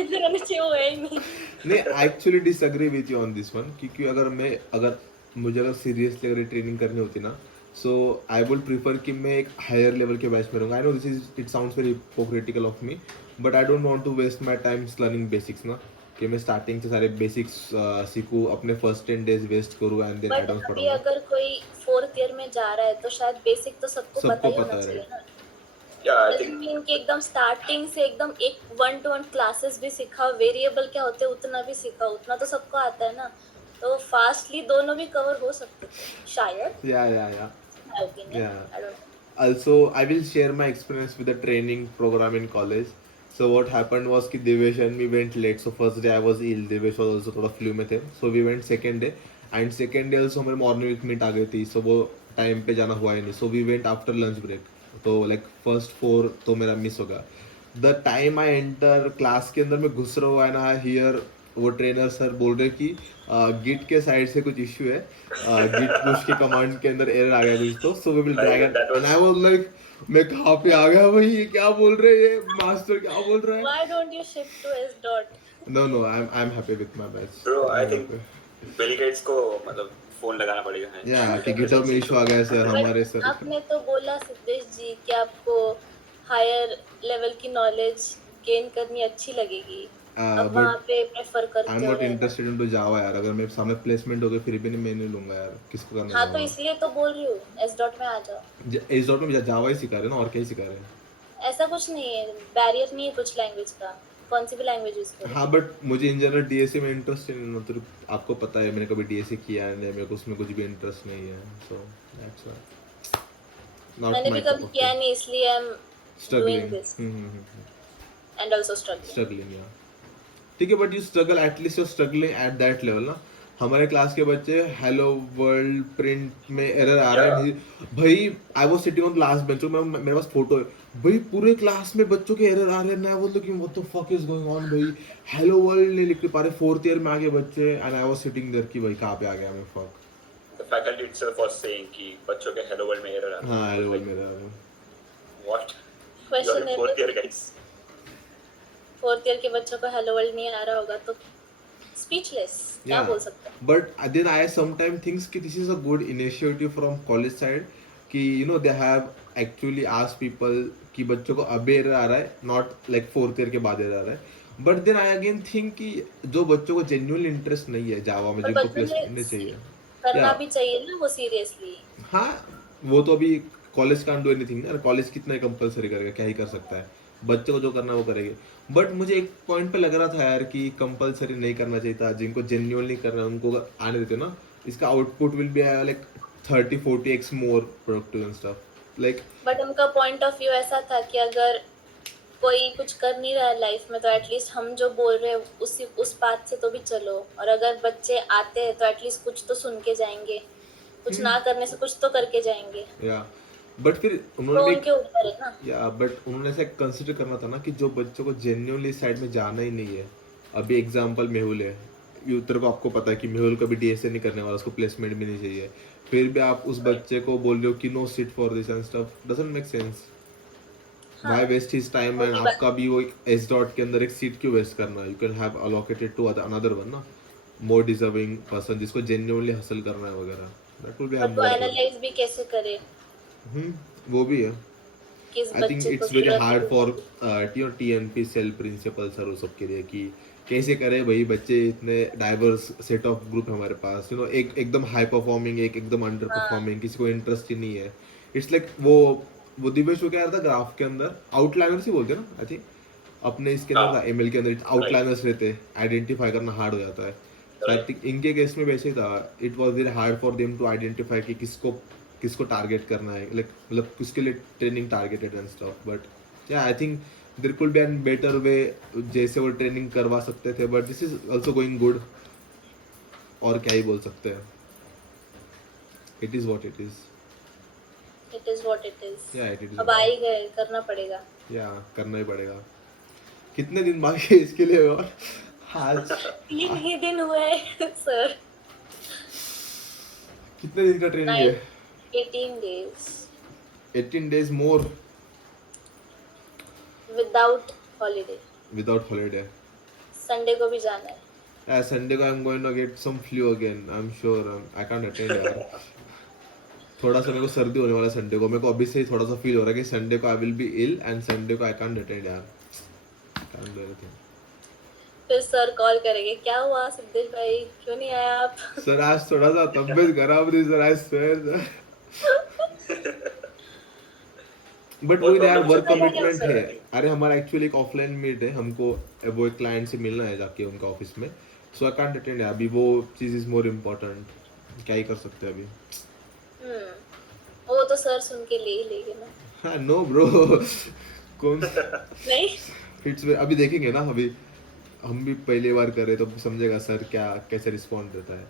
इधर होने चाहिए वो है ही नहीं. नहीं, actually disagree with you on this one, क्योंकि अगर मुझे सीरियसली अगर ट्रेनिंग करनी होती ना, सो आई वुड प्रीफर कि मैं एक हायर लेवल के बैच में रहूँगा. I know this is it sounds very hypocritical of me, but I don't want to waste my time learning basics ना, कि मैं स्टार्टिंग से सारे बेसिक्स सीखूँ, अपने फर्स्ट 10 days वेस्ट करूँ एंड देन बट एडवांस अभी पढ़ूँगा. अगर कोई फोर्थ ईयर में जा रहा है तो शायद बेसिक तो सबको पता ही सबको होना पता है. चाहिए ना. Yeah, I doesn't think mean कि एकदम स्टार्टिंग से एकदम एक 1-to-1 क्लासेस भी सीखा, वेरिएबल क्या होते हैं उतना भी सीखा, उतना तो सबको आता है ना, तो फास्टली दोनों भी कवर हो सकते थे शायद. Yeah. My opinion. Yeah. I don't know. Also, I will share my experience with the training program in college. So what happened was कि Devesh and me went late. So first day I was ill. Devesh was also थोड़ा flu में थे. So we went second day. And second day also हमारे morning meet आ गई थी. So वो time पे जाना हुआ ही नहीं. So we went after lunch break. तो like first 4 तो मेरा मिस होगा. The time I enter class के अंदर मैं घुस रहा हुआ है ना, here वो ट्रेनर सर बोल रहे कि गिट के साइड से कुछ इश्यू है, गिट पुश के कमांड के अंदर एरर आ गया कुछ, तो so we will drag it. And I was like, मैं कहाँ पे आ गया भाई, ये क्या बोल रहे हैं, ये मास्टर क्या बोल रहा है. Why don't you shift to S dot? No, I'm happy with my batch. bro, I think Bill Gates को मतलब फोन लगाना पड़ेगा. Yeah, कि गिटहब में इशू आ गया सर, हमारे But सर. आपने तो बोला सिद्धेश जी कि आपको हायर लेवल की नॉलेज गेन करनी अच्छी लगेगी, अब वहाँ बट पे प्रेफर करते आई एम हो नॉट रहना. इंटरेस्टेड इन टू जावा यार. अगर मेरे सामने प्लेसमेंट हो गई फिर भी नहीं, मैं नहीं लूंगा यार. किसको करना हाँ, तो है इसलिए तो बोल रही हूँ S dot में आ जाओ. इस डॉट में जावा ही सिखा रहे हैं ना, और क्या ही सिखा रहे हैं. ऐसा कुछ नहीं है, बैरियर नहीं है कुछ लैंग्वेज का, कौन सी भी लैंग्वेज यूज करो. हाँ, बट मुझे इन जनरल डीएसए में इंटरेस्ट नहीं है, तो आपको पता है मैंने कभी डीएसए किया नहीं, मेरे को उसमें कुछ भी इंटरेस्ट नहीं है. सो दैट्स नॉट मैंने माय भी कभी किया नहीं, इसलिए I am struggling. doing this. And also struggling. Struggling या ठीक है, but you struggle, at least you struggling at that level ना. हमारे क्लास के बच्चे हेलो वर्ल्ड प्रिंट में एरर आ रहा है भाई. आई was sitting on last bench, मेरे पास फोटो है भाई, पूरे क्लास में बच्चों के एरर आ रहे हैं ना. वो तो कि what the fuck is going on भाई, हेलो वर्ल्ड नहीं लिख पा रहे. फोर्थ ईयर में आ गए बच्चे and I was sitting there कि भाई कहां पे आ गया मैं. Fuck. The faculty itself was saying कि बच्चों के hello world में error आ रहा है. हाँ, हेलो वर्ल्ड मेरा. What? You question are fourth year guys. Fourth year के बच्चों को हेलो वर्ल्ड नहीं आ रहा होगा तो स्पीचलेस, क्या बोल सकते हैं. But then I sometimes thinks कि this is a good initiative from college side कि you know they have actually asked people कि बच्चों को अब एरर आ रहा है, not like fourth year के बाद एरर आ रहा है. But then I again think कि जो बच्चों को genuine interest नहीं है जावा में, पर जिनको बच्चों प्लेसमेंट ने चाहिए, करना Yeah. भी चाहिए ना वो सीरियसली. हाँ वो तो अभी कॉलेज कांट डू एनीथिंग ना, कॉलेज कितना कंपलसरी करेगा, क्या ही कर सकता है, बच्चे को जो करना है वो करेंगे। बट मुझे एक पॉइंट पे लग रहा था यार कि कंपलसरी नहीं करना चाहिए था, जिनको जेन्युइनली करना है उनको अगर आने देते ना, इसका output will be like 30-40x more productive and stuff like. But उनका पॉइंट ऑफ व्यू ऐसा था कि अगर कोई कुछ कर नहीं रहा है लाइफ में तो एटलीस्ट हम जो बोल रहे हैं उस बात से तो भी चलो, और अगर बच्चे आते हैं तो एटलीस्ट कुछ तो सुन के जाएंगे, कुछ ना करने से कुछ तो करके जाएंगे। या बट फिर उन्होंने तो भी उनके ऊपर है ना। या बट उन्होंने ऐसा कंसिडर करना था ना कि जो बच्चों को जेन्युइनली साइड में जाना ही नहीं है। अभी एग्जांपल मेहुल है, ये तेरे को आपको पता है कि मेहुल कभी डीएसए नहीं करने वाला, उसको प्लेसमेंट भी नहीं चाहिए, फिर भी आप उस बच्चे को बोल रहे हो कि no sit for this and stuff, doesn't make sense. हाँ, व्हाई वेस्ट हिज टाइम, वो एंड भी बात। आपका भी वो एक एस डॉट के अंदर एक सीट क्यों वेस्ट करना है, you can have allocated to another one ना, मोर डिजर्विंग पर्सन जिसको जेन्युइनली हासिल करना है वगैरह, that will be have but वो मोर। एनालाइज भी कैसे करे वो भी है। किस आई थिंक बच्चे को इट्स वेरी जरूरत हार्ड फॉर है। टीएनपी सेल प्रिंसिपल्स और उस सब के लिए कि कैसे करें भाई, बच्चे इतने डाइवर्स सेट ऑफ ग्रुप है हमारे पास, यू नो, एक एकदम हाई परफॉर्मिंग, एक एकदम अंडर हाँ परफॉर्मिंग, किसी को इंटरेस्ट ही नहीं है। इट्स लाइक वो दिवेश वो क्या रहा था ग्राफ के अंदर, आउटलाइनर्स ही बोलते हैं ना आई थिंक, अपने इसके अंदर था हाँ, एमएल के अंदर राइट, आउटलाइनर्स रहते हैं, आइडेंटिफाई करना हार्ड हो जाता है। So I right. थिंक इनके केस में वैसे ही था, it was very hard for them to identify कि किसको किसको टारगेट करना है, लाइक मतलब किसके लिए training targeted and stuff. But yeah I think there could be an better way, जैसे वो ट्रेनिंग करवा सकते थे, but this is also going good, और क्या ही बोल सकते हैं, it is what it is. It is what it is. Yeah it is, अब आ ही गए, करना पड़ेगा। या करना ही पड़ेगा। कितने दिन बाकी है इसके लिए, और आज 3 ही दिन हुए हैं सर। कितने दिन का ट्रेनिंग है? 18 days 18 days more without holiday. Without holiday. Sunday को भी जाना है। संडे को I am going to get some flu again, I am sure, I can't attend यार। थोड़ा सा मेरे को सर्दी होने वाला है संडे को, मेरे को अभी से ही थोड़ा सा फील हो रहा है कि संडे को I will be ill and Sunday को आई कांट अटेंड यार, कांट डू एनीथिंग। फिर सर कॉल करेंगे, क्या हुआ सिद्धेश भाई, क्यों नहीं आया आप? सर आज थोड़ा सा तबीयत खराब थी sir, I swear sir. But बहुत वही यार, प्रॉब्लम वर्क चल रही है कमिटमेंट सर, है। I think. अरे हमारा एक्चुअली एक ऑफलाइन मीट है, हमको वो एक क्लाइंट से मिलना है जाके उनका ऑफिस में, सो आई कांट अटेंड यार, अभी वो चीज इज मोर इम्पोर्टेंट, क्या ही कर सकते हैं अभी। वो तो सर सुन के ले ही लेंगे ना। हाँ नो ब्रो, कौन नहीं इट्स, अभी देखेंगे ना, अभी हम भी पहली बार कर रहे तो समझेगा सर क्या कैसे रिस्पॉन्ड देता है।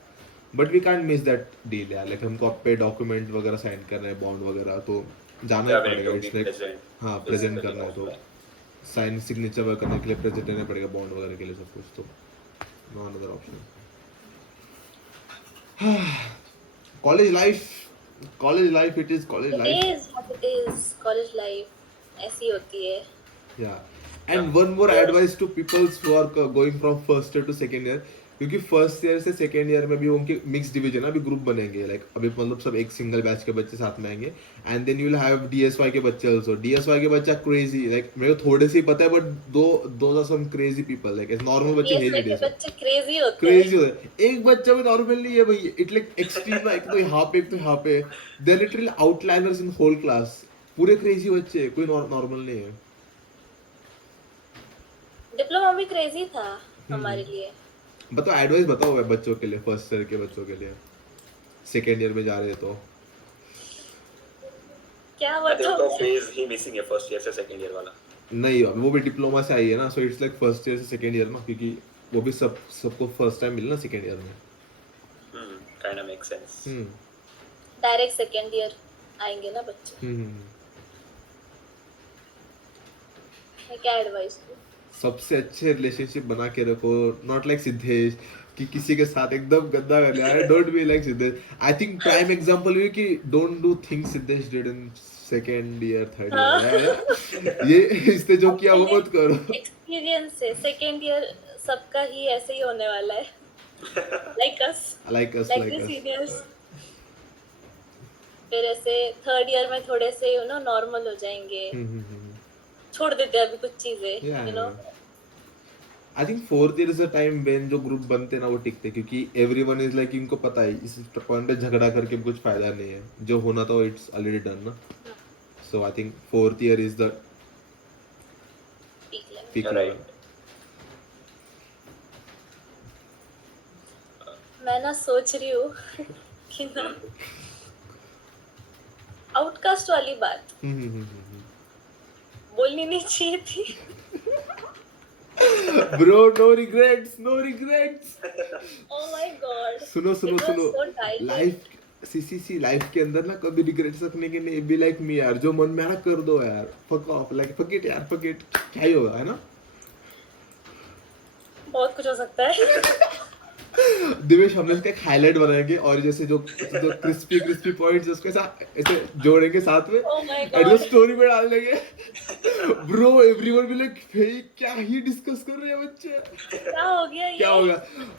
But we can't miss that deal यार, लाइक हमको अब पे डॉक्यूमेंट वगैरह साइन करना है, बॉन्ड वगैरह, तो जाना Yeah, ही we need पड़ेगा। to be it's like present हाँ, प्रेजेंट physically करना है तो offline. साइन सिग्नेचर वगैरह करने के लिए प्रेजेंट रहना पड़ेगा, बॉन्ड वगैरह के लिए सब कुछ, तो no another option. College life it is college it life. Is what it is. College life ऐसी होती है। Yeah, and one more advice to people who are going from first year to second year, क्योंकि फर्स्ट ईयर से सेकेंड ईयर में भी उनके मिक्स डिवीजन अभी ग्रुप बनेंगे, लाइक अभी मतलब सब एक सिंगल बैच के बच्चे साथ में आएंगे, and then you will have DSY के बच्चे आल्सो। डीएसवाई के बच्चे क्रेजी, लाइक मेरे को थोड़े से ही पता है, बट दो are some crazy people, like normal बच्चे है बीएसए नहीं के डीएसवाई, बच्चे क्रेजी होते क्रेजी हैं। होता है। एक बच्चा भी नॉर्मल नहीं है भाई, इट लाइक एक्सट्रीम, एक तो यहाँ पे एक तो यहाँ पे, they are literally outliners in whole class, पूरे क्रेजी बच्चे, कोई नॉर्मल नहीं है। डिप्लोमा भी क्रेजी था हमारे लिए। बताओ, एडवाइस बताओ भाई बच्चों के लिए, फर्स्ट ईयर के बच्चों के लिए, सेकेंड ईयर में जा रहे तो। क्या I think बताऊं? तो phase ही missing है फर्स्ट ईयर से सेकंड ईयर वाला। नहीं, अभी वो भी डिप्लोमा से आई है ना, so it's like first year से सेकेंड ईयर ना, क्योंकि वो भी सबको फर्स्ट टाइम मिलना सेकेंड ईयर में। Kind of makes sense. Direct second year आएंगे ना बच्चे। मैं क्या एडवाइस दूं? सबसे अच्छे रिलेशनशिप बना के रखो, नॉट लाइक सिद्धेश कि किसी के साथ एकदम गंदा कर लिया, don't be like Siddhesh. I think prime example ये कि don't do things Siddhesh did in second year third year, ये इसने जो किया वो मत करो। एक्सपीरियंस से सेकेंड ईयर सबका ही ऐसे ही होने वाला है। Like us like like the seniors. फिर ऐसे थर्ड ईयर में थोड़े से यू नो नॉर्मल हो जाएंगे, छोड़ देते हैं अभी कुछ चीजें, you know. I think fourth year is the time when जो ग्रुप बनते हैं ना वो टिकते हैं, क्योंकि एवरीवन इज लाइक इनको पता है इस पॉइंट पे झगड़ा करके कुछ फायदा नहीं है, जो होना था इट्स ऑलरेडी डन ना. So I think fourth year is the Peak level. Peak. Right. मैं ना सोच रही हूँ कि ना आउटकास्ट वाली बात बोलनी नहीं चाहिए थी. Bro no regrets, no regrets. Oh my god. सुनो It was so tiring. Life सी लाइफ के अंदर ना कभी रिग्रेट्स रखने के नहीं. बी लाइक मी यार, जो मन में आ रहा कर दो यार. Fuck off, like fuck it यार, फक इट. क्या ही होगा, है ना. बहुत कुछ हो सकता है. दिवेश हमने इसका एक हाईलाइट बनाएंगे और जैसे जो क्रिस्पी पॉइंट्स उसके साथ ऐसे जोड़ेंगे साथ में Oh my एंड वो god. स्टोरी में डाल देंगे. ब्रो एवरीवन भी लाइक भाई क्या ही डिस्कस कर रहे हैं बच्चे. क्या हो गया क्या ये? होगा I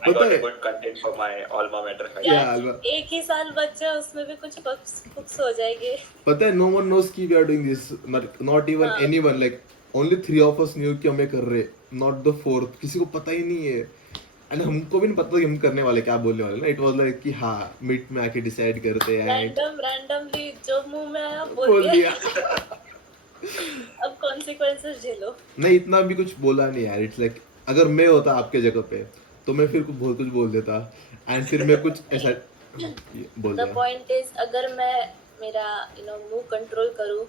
पता got a है. good content for my alma mater. Yeah. यार, एक ही साल बच्चा उसमें भी कुछ बुक्स हो जाएंगे. पता है नो वन नोस कि we are doing this, not even हाँ. Anyone. Like only 3 of us knew कि हमें कर रहे, नॉट द फोर्थ. किसी को पता ही नहीं है एंड हमको भी नहीं पता कि हम करने वाले क्या बोलने वाले ना. इट वाज लाइक कि हाँ मीट में आके डिसाइड करते हैं. रैंडमली जो मुंह में आया बोल बोल दिया. दिया. अब कॉन्सिक्वेंसेस झेलो. नहीं इतना भी कुछ बोला नहीं यार. इट्स लाइक अगर मैं होता आपके जगह पे तो मैं फिर बहुत कुछ बोल देता एंड फिर मैं कुछ ऐसा बोल द दिया. पॉइंट इज अगर मैं मेरा मुंह कंट्रोल करूँ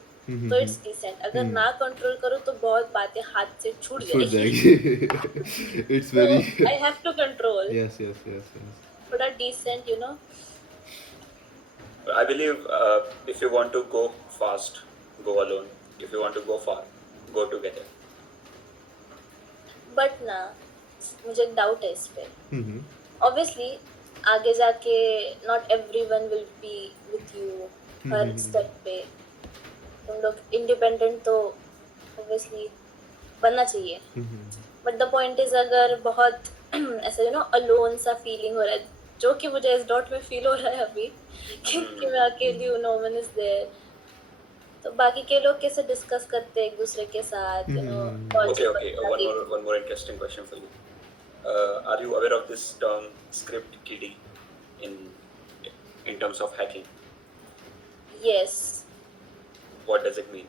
तो इट्स डिसेंट. अगर ना कंट्रोल करूँ तो बहुत बातें हाथ से छूट छूट जाएगी. जाएगी. It's very I have to control. Yes yes yes yes. थोड़ा decent I believe if you want to go fast, go alone. If you want to go far, go together. But ना मुझे एक डाउट है इस पे. ऑब्वियसली आगे जाके not everyone will be with you her step पे. तुम लोग इंडिपेंडेंट तो ऑब्वियसली बनना चाहिए. बट द पॉइंट इज अगर बहुत ऐसा अलोन सा फीलिंग हो रहा है, जो कि मुझे इस डॉट में फील हो रहा है अभी कि मैं अकेली हूँ, नो वन इज देयर. तो बाकी के लोग कैसे डिस्कस करते हैं एक दूसरे के साथ. Okay. One more interesting question for you. Are you aware of this term script kiddie in terms of hacking? Yes. What does it mean?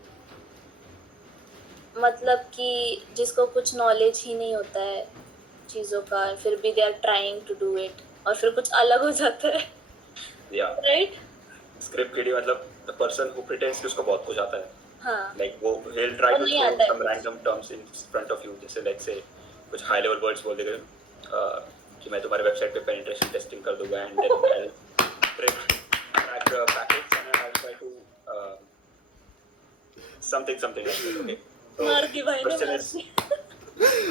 मतलब कि जिसको कुछ नॉलेज ही नहीं होता है चीज़ों का, फिर भी they are trying to do it और फिर कुछ अलग हो जाता है. Yeah. राइट. Script kiddie मतलब the person who pretends कि उसको बहुत कुछ आता है. हाँ. Like वो he'll try और to नहीं throw आता है some कुछ. random terms in front of you. जैसे let's say कुछ high level words बोल देगा कि मैं तुम्हारे वेबसाइट पे penetration testing कर दूंगा and then I'll crack the package and then I'll try to something like that. Okay. So मार दी भाई ने, question मार is दी.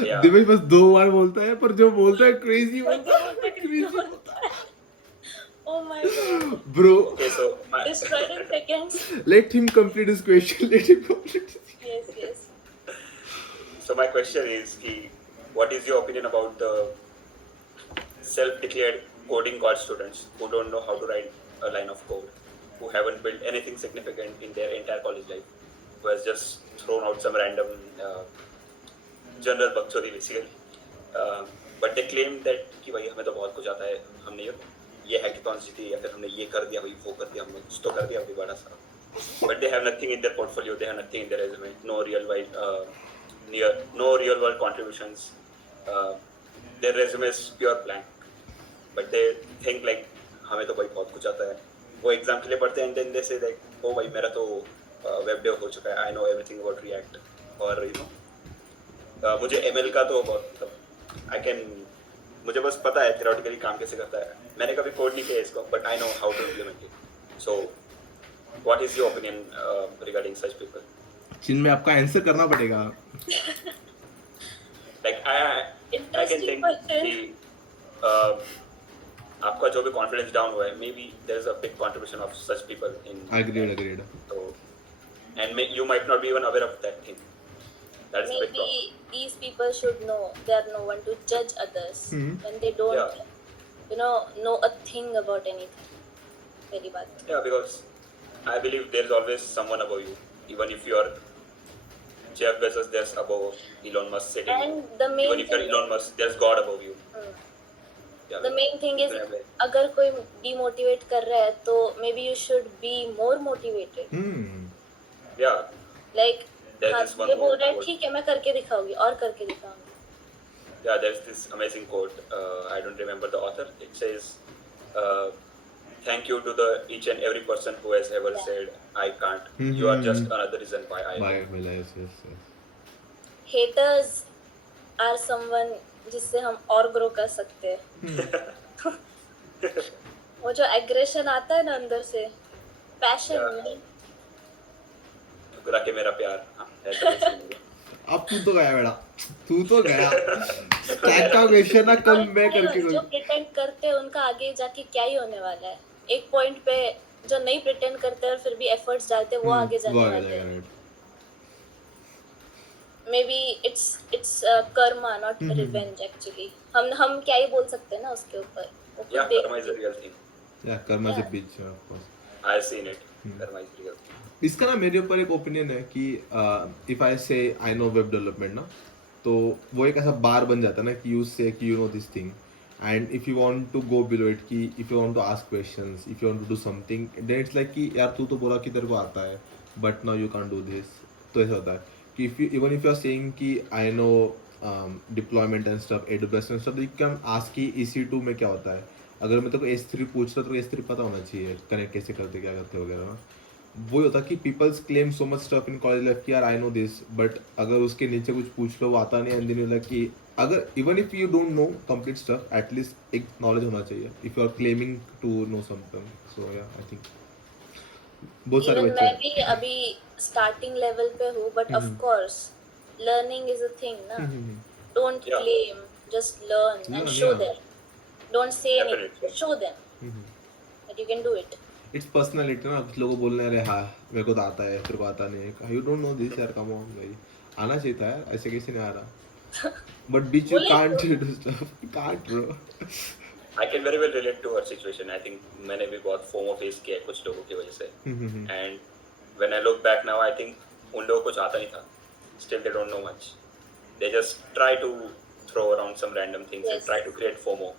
yeah. दिवेश बस 2 बार बोलता है पर जो बोलता है क्रेजी बोलता है, क्रेजी बोलता है. Oh my god. Bro, Okay, so my Destroyed in seconds. let him complete his question. Let him complete his... Yes. So my question is, what is your opinion about the self-declared coding god students who don't know how to write a line of code, who haven't built anything significant in their entire college life, who has just thrown out some random general bakchodi basically, but they claim that कि भाई हमें तो बहुत कुछ आता है, हमने ये hackathon जीती या फिर हमने ये कर दिया, भाई वो कर दिया, हमने कुछ तो कर दिया अभी बड़ा सा. But they have nothing in their portfolio, they have nothing in their resume, no real world contributions. Their resume is pure blank, but they think like हमें तो भाई बहुत कुछ आता है. वो एग्जाम के लिए पढ़ते हैं and then they say like ओ भाई मेरा तो वेब डेव हो चुका है, I know everything about React, और मुझे ML का तो बहुत मुझे बस पता है theoretically काम कैसे करता है. मैंने कभी कोड नहीं किया इसको, but I know how to implement it. So what is your opinion regarding such people? जिनमें आपका आंसर करना पड़ेगा. Like I can Interesting think question. कि आपका जो भी confidence down हुआ है, maybe there is a big contribution of such people in. Agreed. So and you might not be even aware of that thing. That is the big problem. Maybe these people should know they are no one to judge others when they don't know a thing about anything. Very bad. Yeah, because I believe there is always someone above you, even if you are Jeff Bezos, there's above Elon Musk sitting. And the main Even if you're thing Elon Musk, there's God above you. Yeah, the main thing is, like, अगर कोई demotivate कर रहा है तो maybe you should be more motivated. yeah, Like there's हाँ this one ये बोल quote. रहा है ठीक है मैं करके दिखाऊंगी और करके दिखाऊंगी. Yeah, there's this amazing quote. I don't remember the author. It says, "Thank you to the each and every person who has ever said I can't. You are just another reason why I Why will." will I? Yes. Haters are someone जिससे हम और grow कर सकते हैं. वो जो aggression आता है ना अंदर से, passion Yeah. नहीं. ठुकरा के मेरा प्यार. हाँ, ऐसा कुछ नहीं है. अब तू तो गया बेटा, तू तो गया. स्टैक का क्वेश्चन ना कम मैं करके जो प्रिटेंड करते हैं उनका आगे जाके क्या ही होने वाला है. एक पॉइंट पे जो नहीं प्रिटेंड करते और फिर भी एफर्ट्स डालते हैं वो आगे जाने वाले हैं. May be it's Karma not revenge actually. हम क्या ही बोल सकते हैं ना उसके ऊपर. Yeah, karma is a real thing. या कर्मा से बीच of course. I've seen it. Karma is real. इसका ना मेरे ऊपर एक ओपिनियन है कि इफ आई से आई नो वेब डेवलपमेंट ना, तो वो एक ऐसा बार बन जाता है ना कि यू से कि you know this thing, and if you want to go below it कि if you want to ask questions, if you want to do something, then it's like कि यार तू तो बोला कि तेरे को आता है but now you can't do this. तो ऐसा होता है कि if you even if you are saying कि I know deployment and stuff, AWS and stuff, you can ask कि EC2 में क्या होता है. अगर मैं तो S3 पूछ रहा तो S3 पता होना चाहिए कनेक्ट कैसे करते क्या करते वगैरह ना. वही होता कि peoples claim so much stuff in college life कि यार आई नो दिस, बट अगर उसके नीचे कुछ पूछ लो वो आता नहीं, एंड देन यू लाइक कि अगर even if you don't know complete stuff, at least एक नॉलेज होना चाहिए if you are claiming to know something. So yeah I think बहुत सारे इवन बच्चे मैं भी अभी स्टार्टिंग लेवल पे हूँ but of course learning is a thing ना. Don't Yeah. Claim, just learn and show them. Don't say anything, Definitely. Show them that you can do it. It's personality ना. कुछ लोगों को बोलने अरे हाँ मेरे को तो आता है, तेरे को आता नहीं है, यू डोंट नो दिस यार, कम ऑन भाई, आना चाहिए था यार, ऐसे कैसे नहीं आ रहा. But beach you can't do stuff, you can't bro. I can very well relate to her situation. I think मैंने भी बहुत FOMO फेस किया है कुछ लोगों की वजह से. And when I look back now, I think उन लोगों को कुछ आता नहीं था. Still they don't know much. They just try to throw around some random things and Yes. try to create FOMO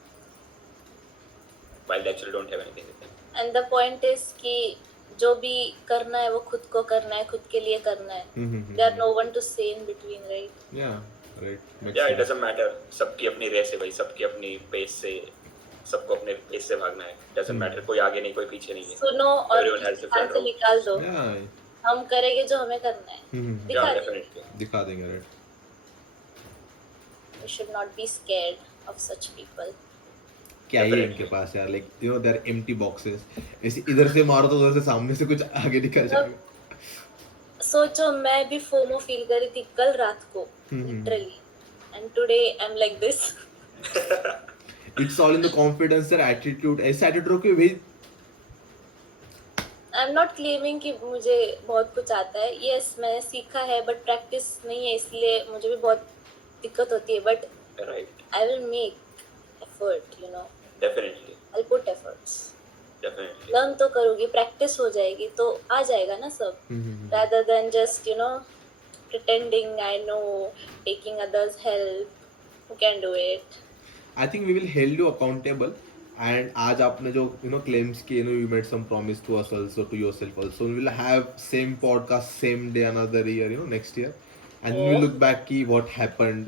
while they actually don't have anything with them. And the point is कि जो भी करना है वो खुद को करना है, खुद के लिए करना है. देयर नो वन टू से इन बिटवीन, राइट? या right. Yeah, it doesn't matter. सबकी अपनी रेस है भाई, सबकी अपनी पेस से, सबको अपने पेस से भागना है. Doesn't matter, कोई आगे नहीं कोई पीछे नहीं है. सुनो और Everyone has different हाथ से roles. निकाल दो. या हम करेंगे जो हमें करना है. दिखा Yeah, देंगे. definitely. दिखा देंगे right. We should not be scared of such people. क्या ही है इनके पास यार, like you know their empty boxes. ऐसे इधर से मारो तो उधर से सामने से कुछ आगे निकल जाएगा. सोचो मैं भी फोमो फील कर रही थी कल रात को, literally, and today I am like this. It's all in the confidence और एटीट्यूड. ऐसे एटीट्यूड रखो भाई. आई एम नॉट क्लेमिंग कि मुझे बहुत कुछ आता है. यस मैंने सीखा है बट प्रैक्टिस नहीं है, इसलिए मुझे भी बहुत दिक्कत होती है. But Right. I will make effort, you know. Definitely. I put efforts. Definitely. Learn तो करूँगी, प्रैक्टिस हो जाएगी तो आ जाएगा ना सब. rather than just, you know, pretending I know, taking others' help. Who can do it? I think we will hold you accountable. And आज आपने जो claims किए, you made some promise to us also, to yourself also. We will have same podcast same day another year, next year. And we will look back कि what happened.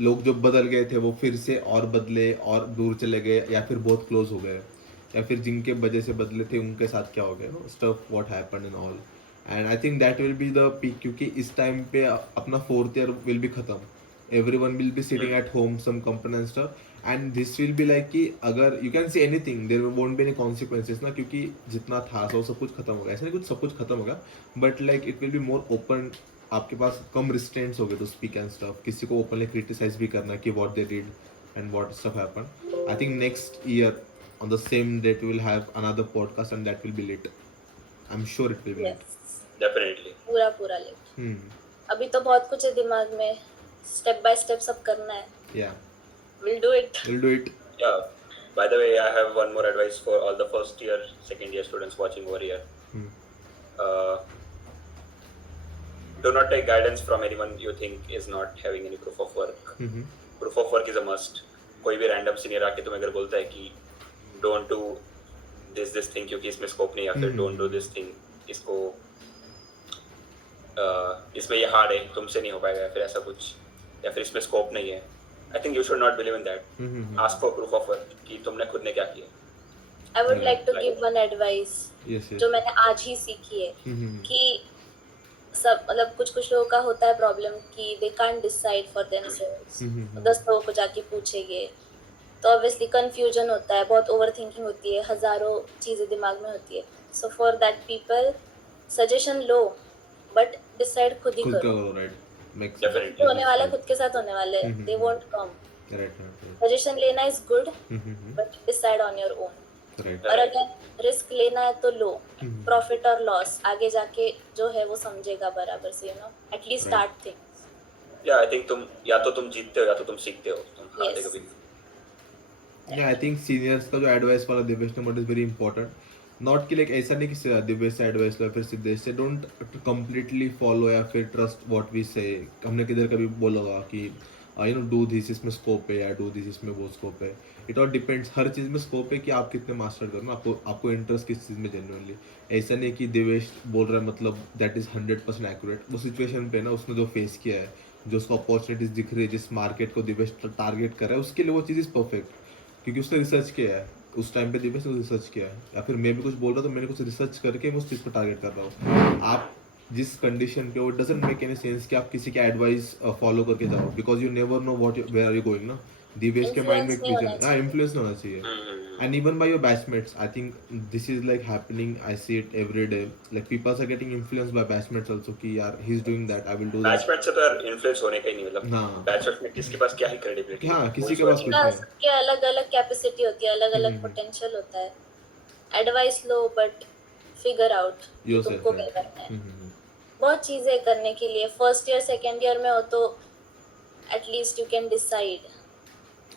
लोग जो बदल गए थे वो फिर से और बदले और दूर चले गए, या फिर बहुत क्लोज हो गए, या फिर जिनके वजह से बदले थे उनके साथ क्या हो गया, stuff what happened in all. And I think that will be the peak, क्योंकि इस टाइम पे अपना 4th ईयर विल बी खत्म. everyone will be sitting at home, some company and stuff, and this will be like कि अगर you can say anything, there won't be any consequences ना, क्योंकि जितना था सब कुछ खत्म हो गया. ऐसा नहीं कुछ सब कुछ खत्म हो गया, but like it will be more open. आपके पास कम restraints हो गए to speak and stuff. किसी को openly criticize भी करना कि what they did and what stuff happened. I think next year on the same date we will have another podcast and that will be lit. I'm sure it will be lit. Yes. Definitely. पूरा लेट. अभी तो बहुत कुछ है दिमाग में, स्टेप बाय स्टेप सब करना है. Yeah, We'll do it. we'll do it. Yeah. By the way, I have one more advice for all the first year, second year students watching over here. do not take guidance from anyone you think is not having any proof of work. Proof of work is a must. कोई भी random senior आके तुम्हें अगर बोलता है कि don't do this thing क्योंकि इसमें scope नहीं, या फिर don't do this thing इसको इसमें ये hard है, तुमसे नहीं हो पाएगा, या फिर ऐसा कुछ, या फिर इसमें scope नहीं है, I think you should not believe in that. Ask for proof of work कि तुमने खुद ने क्या किया. I would like to give one advice जो मैंने आज ही सीखी है कि सब मतलब कुछ लोगों का होता है प्रॉब्लम कि they can't decide for themselves. 10 लोगों को जाके पूछेंगे तो obviously confusion होता है, बहुत overthinking होती है, हजारों चीजें दिमाग में होती है. So for that people suggestion low but decide खुद ही करो. Definitely. होने वाला खुद के साथ होने वाले they won't come. Right. Suggestion लेना is good but decide on your own. और अगर रिस्क लेना है तो लो, प्रॉफिट और लॉस आगे जाके जो है वो समझेगा बराबर से, you know, at least start things. या आई थिंक तुम या तो तुम जीतते हो या तो तुम सीखते हो, तुम हारते कभी नहीं. या आई थिंक सीनियर्स का जो एडवाइस वाला दिवेश ने इज वेरी इंपॉर्टेंट. नॉट कि लाइक ऐसा नहीं कि दिवेश से एडवाइस लो फिर सिद्धेश से डोंट कंप्लीटली फॉलो या फिर ट्रस्ट व्हाट वी से. हमने किधर कभी बोला होगा कि यू नो डू दिस, इसमें स्कोप है, या डू दिस, इसमें वो स्कोप है. इट ऑल डिपेंड्स, हर चीज़ में स्कोप है कि आप कितने मास्टर करो ना, आपको इंटरेस्ट किस चीज़ में जेन्युइनली. ऐसा नहीं कि दिवेश बोल रहा है मतलब दैट इज़ 100% एक्यूरेट. वो सिचुएशन पे ना उसने जो फेस किया है, जो उसको अपॉर्चुनिटीज दिख रही है, जिस मार्केट को दिवेश टारगेट कर रहा है, उसके लिए वो चीज़ इज़ परफेक्ट क्योंकि उसने रिसर्च किया है. उस टाइम पे दिवेश ने रिसर्च किया है, या फिर मैं भी कुछ बोल रहा हूँ तो मैंने कुछ रिसर्च करके मैं उस चीज़ को टारगेट कर रहा हूँ. आप जिस कंडीशन पे, it doesn't make any sense कि आप किसी का एडवाइस फॉलो करके जाओ because you never know what where are you going ना. दिवेश के माइंड में इन्फ्लुएंस होना चाहिए. And even by your batchmates, I think this is like happening, I see it every day. Like peoples are getting influenced by batchmates also कि यार he is doing that, I will do that. Batchmate से तो यार इन्फ्लुएंस होने का ही नहीं, मतलब हाँ. बैचमेट में किसके पास क्या ही क्रेडिबिलिटी. हाँ, किसी के पास कुछ नहीं. सबके अलग-अलग कैपेसिटी होती है, अलग-अलग पोटेंशियल होता है. Advice low but figure out तुमको क्या करना है. बहुत चीजें करने के लिए फर्स्ट ईयर सेकंड ईयर में हो तो at least you can decide,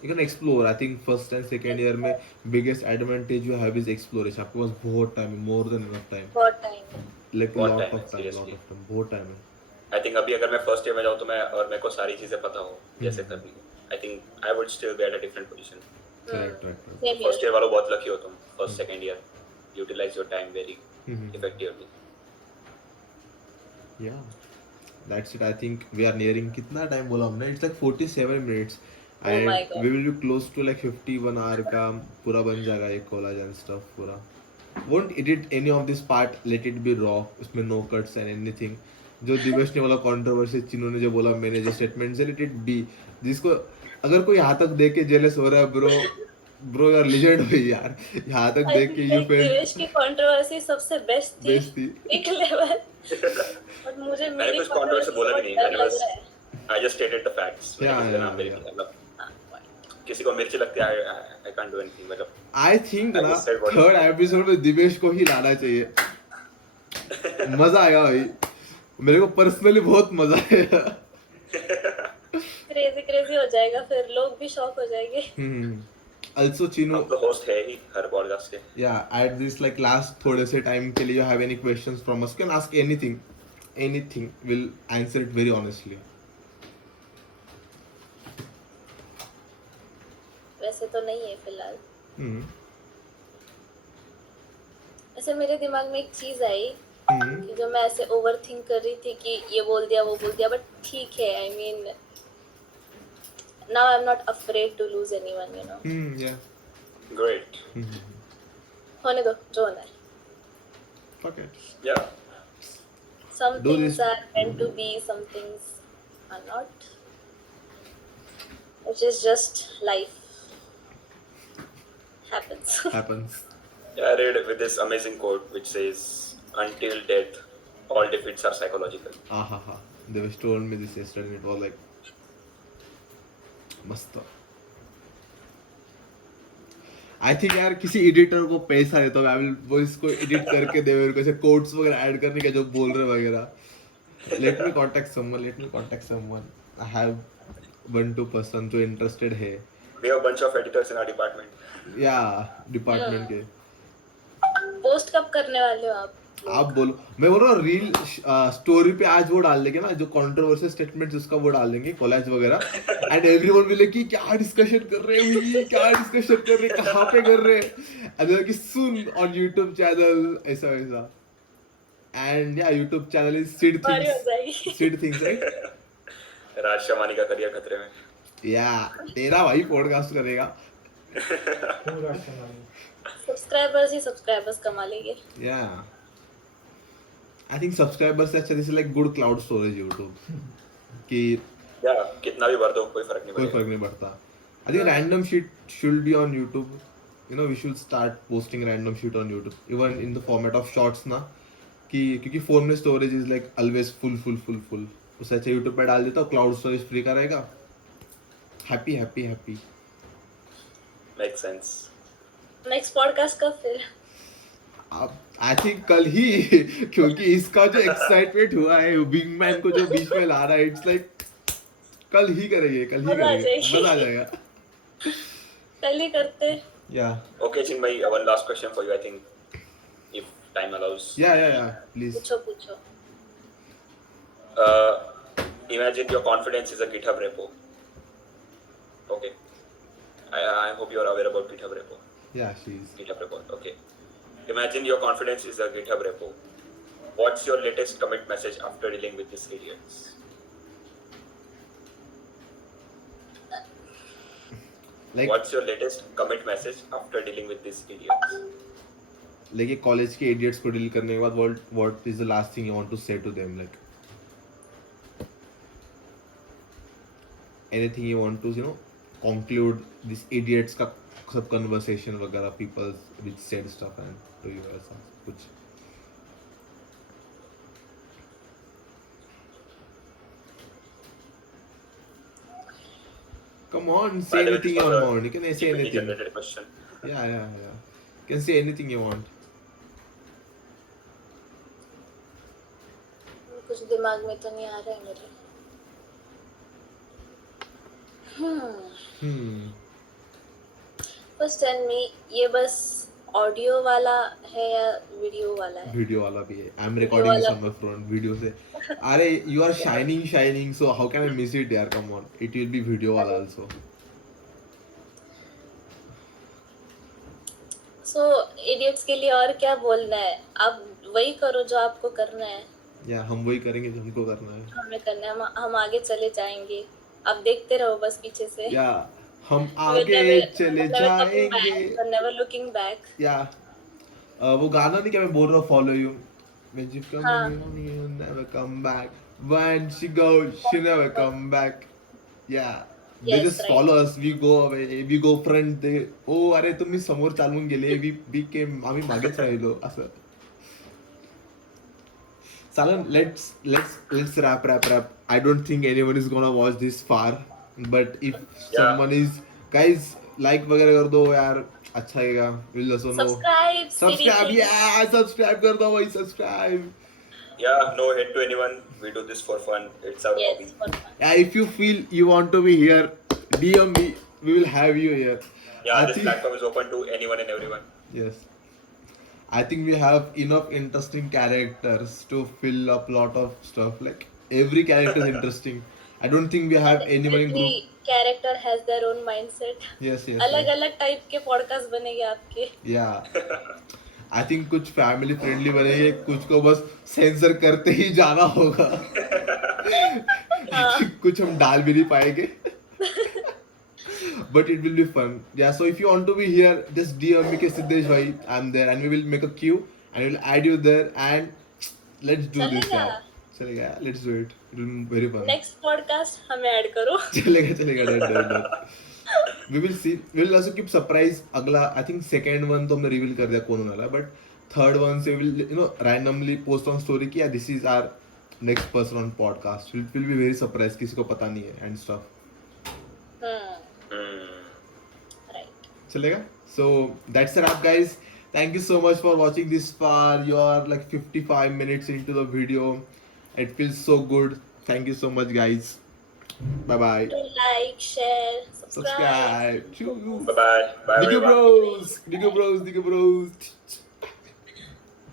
you can explore. I think first and second year में biggest advantage you have is exploration. आपके पास बहुत टाइम है, मोर देन इनफ टाइम, बहुत टाइम, लाइक बहुत लॉट time ऑफ है, टाइम, बहुत टाइम है. आई थिंक अभी अगर मैं फर्स्ट ईयर में जाऊँ तो मैं, और मेरे को सारी चीजें पता हो जैसे करनी, I think I would still be at a different position. Right. First year वालों बहुत लकी हो तुम. First second year utilise your time very effectively. Yeah, that's it. I think we are nearing कितना टाइम बोला हमने? It's like 47 minutes and my God. we will be close to like 51 hour का पूरा बन जाएगा ये collage and stuff पूरा. Won't edit any of this part, let it be raw. उसमें no cuts and anything. जो दिवेश ने बोला controversy, चिन्नू ने जो बोला, मैंने जो statement से let it be. जिसको अगर कोई यहाँ तक देख के jealous हो रहा है bro यार legend हुई यार. यहाँ तक देख के you felt दिवेश की कंट्रोवर्सी सबसे बेस्ट best थी. एक लेवल. और मुझे मैंने मेरी कुछ कंट्रोवर्सी बोला भी नहीं, मैंने बस रहा है. I just stated the facts. Yeah. मतलब किसी को मिर्ची लगती है, आई कांट डू एनीथिंग. मतलब आई थिंक I ना just said what- third episode में दिवेश को ही लाना चाहिए. मजा आएगा भाई, मेरे को पर्सनली बहुत मजा आया. क्रेजी हो जाएगा, फिर लोग भी शॉक हो जाएंगे. Also Chinu, हम तो होस्ट है ही हर पॉडकास्ट के. yeah, at this like last थोड़े से टाइम के लिए you have any questions from us, can ask anything, we'll answer it very honestly. वैसे तो नहीं है फिलहाल. हम्म. ऐसे मेरे दिमाग में एक चीज आई कि जो मैं ऐसे ओवरथिंक कर रही थी कि ये बोल दिया वो बोल दिया, बट ठीक है, I mean now I'm not afraid to lose anyone, you know. Yeah. Great. होने दो जो होना है. Fuck it. Yeah. Some Do things this. are meant to be, some things are not. Which is just life. Happens. Happens. Yeah, I read with this amazing quote which says, "Until death, all defeats are psychological." Ahaha. Devesh told me this yesterday and it was like मस्त. आई थिंक यार किसी एडिटर को पैसा देता हूँ, आई विल वो इसको एडिट करके दे मेरे को ऐसे कोट्स वगैरह ऐड करने का जो बोल रहे वगैरह. Let me contact someone. I have 1-2 person जो इंटरेस्टेड है. We have a bunch of editors in our department. या डिपार्टमेंट के. पोस्ट कब करने वाले हो आप? आप बोलो, मैं बोल रहा हूँ रील स्टोरी पे आज वो डाल देंगे ना जो कंट्रोवर्शियल स्टेटमेंट्स उसका वो डाल देंगे कॉलेज वगैरह एंड एवरीवन विल कि क्या डिस्कशन कर रहे हैं भाई, क्या डिस्कशन कर रहे हैं, कहाँ पे कर रहे हैं, एंड कि सुन ऑन यूट्यूब चैनल ऐसा वैसा एंड या यूट्यूब चैनल इज भारी हो जाएगी। सिड थिंग्स राइट। राज शमानी का करियर खतरे में। या तेरा भाई पॉडकास्ट करेगा। पूरा चैनल। सब्सक्राइबर्स ही सब्सक्राइबर्स कमा लेंगे। या आई थिंक सब्सक्राइबर्स से अच्छा this like good cloud storage YouTube कि या कितना भी भर दो कोई फर्क नहीं कोई पड़ेगा। फर्क नहीं पड़ता। I think random sheet should be on YouTube, you know we should start posting random sheet on YouTube even in the format of shorts ना, कि क्योंकि फोन में storage is like always full उससे अच्छा यूट्यूब पे डाल देता हूँ, क्लाउड स्टोरेज फ्री का रहेगा, happy happy happy. Make sense. Next podcast कब फिर? अब आई थिंक कल ही क्योंकि इसका जो एक्साइटमेंट हुआ है विंग मैन को जो बीच में ला रहा है, इट्स लाइक कल ही करेंगे, कल ही मजा आ करेंगे, जाएगी। मजा आ जाएगा। कल ही करते। या Okay, Chinmay, one last question for you, I think, if time allows. या प्लीज। पूछो। Imagine your confidence is a GitHub repo. Okay. I hope you are aware about GitHub repo. या she is GitHub repo. Okay. Imagine your confidence is a GitHub repo. What's your latest commit message after dealing with these idiots? Like What's your latest commit message after dealing with these idiots? लेके कॉलेज के इडियट्स को डील करने के बाद what is the last thing you want to say to them, like anything you want to you know conclude this idiots का सब कन्वर्सेशन वगैरह, peoples which said stuff and to you ऐसा कुछ। Come on, say By the way, anything this you was a want. You can say GPT anything. generated question. Yeah. You can say anything you want. कुछ दिमाग में तो नहीं आ रहा है मेरे। फर्स्ट टेल मी, ये बस ऑडियो वाला है या वीडियो वाला है? वीडियो वाला भी है। I'm recording this on my phone. Video से। अरे you are shining. So how can I miss it यार? Come on. It will be video वाला also. सो इडियट्स के लिए और क्या बोलना है? आप वही करो जो आपको करना है। या हम वही करेंगे जो हमको करना है। हमें करना है, हम आगे चले जाएंगे। आप देखते रहो बस पीछे से। या हम आगे चले जाएंगे। Never looking back. या वो गाना नहीं क्या मैं बोल रहा हूँ follow you, when you come हाँ। you never come back, when she goes she never come back. Yeah, they Yes, just right. follow us, we go away, we go front, they oh अरे तुम्ही समोर चालून गेले, we came, आम्ही मागेच राहिलो असं. Salan, let's wrap. I don't think anyone is gonna watch this far, but if someone is, guys, like वगैरह कर दो यार, अच्छा लगेगा. We'll also know. Subscribe, yeah, subscribe कर दो भाई, subscribe. Yeah, no hate to anyone. We do this for fun. It's our hobby. Yes, for fun. Yeah, if you feel you want to be here, DM me. We will have you here. Yeah, I this think- platform is open to anyone and everyone. Yes. I think we have enough interesting characters to fill up lot of stuff. Like every character is interesting. I don't think we have anyone in Every group. character has their own mindset. Yes. अलग-अलग टाइप के पॉडकास्ट बनेंगे आपके। Yeah. I think कुछ फैमिली फ्रेंडली बनेंगे, कुछ को बस सेंसर करते ही जाना होगा। कुछ हम डाल भी नहीं पाएंगे। But it will be fun. Yeah, so if you want to be here, just DM me, Siddesh bhai, I'm there, and we will make a queue and we will add you there and let's do this. चलेगा। यार चलेगा, let's do it. It will be very fun. Next podcast हमें ऐड करो। चलेगा done. We will see. We will also keep surprise. अगला I think second one तो हमने reveal कर दिया कौन होने वाला है, but third one से will randomly post on story कि yeah, this is our next person on podcast. Will be very surprised, किसी को पता नहीं है and stuff. राइट। चलेगा? So that's a wrap, guys. Thank you so much for watching this far. You are like 55 minutes into the video. It feels so good. Thank you so much, guys. Bye bye. To like, share, subscribe. Subscribe. Bye bye. Bye Digga everyone. bros.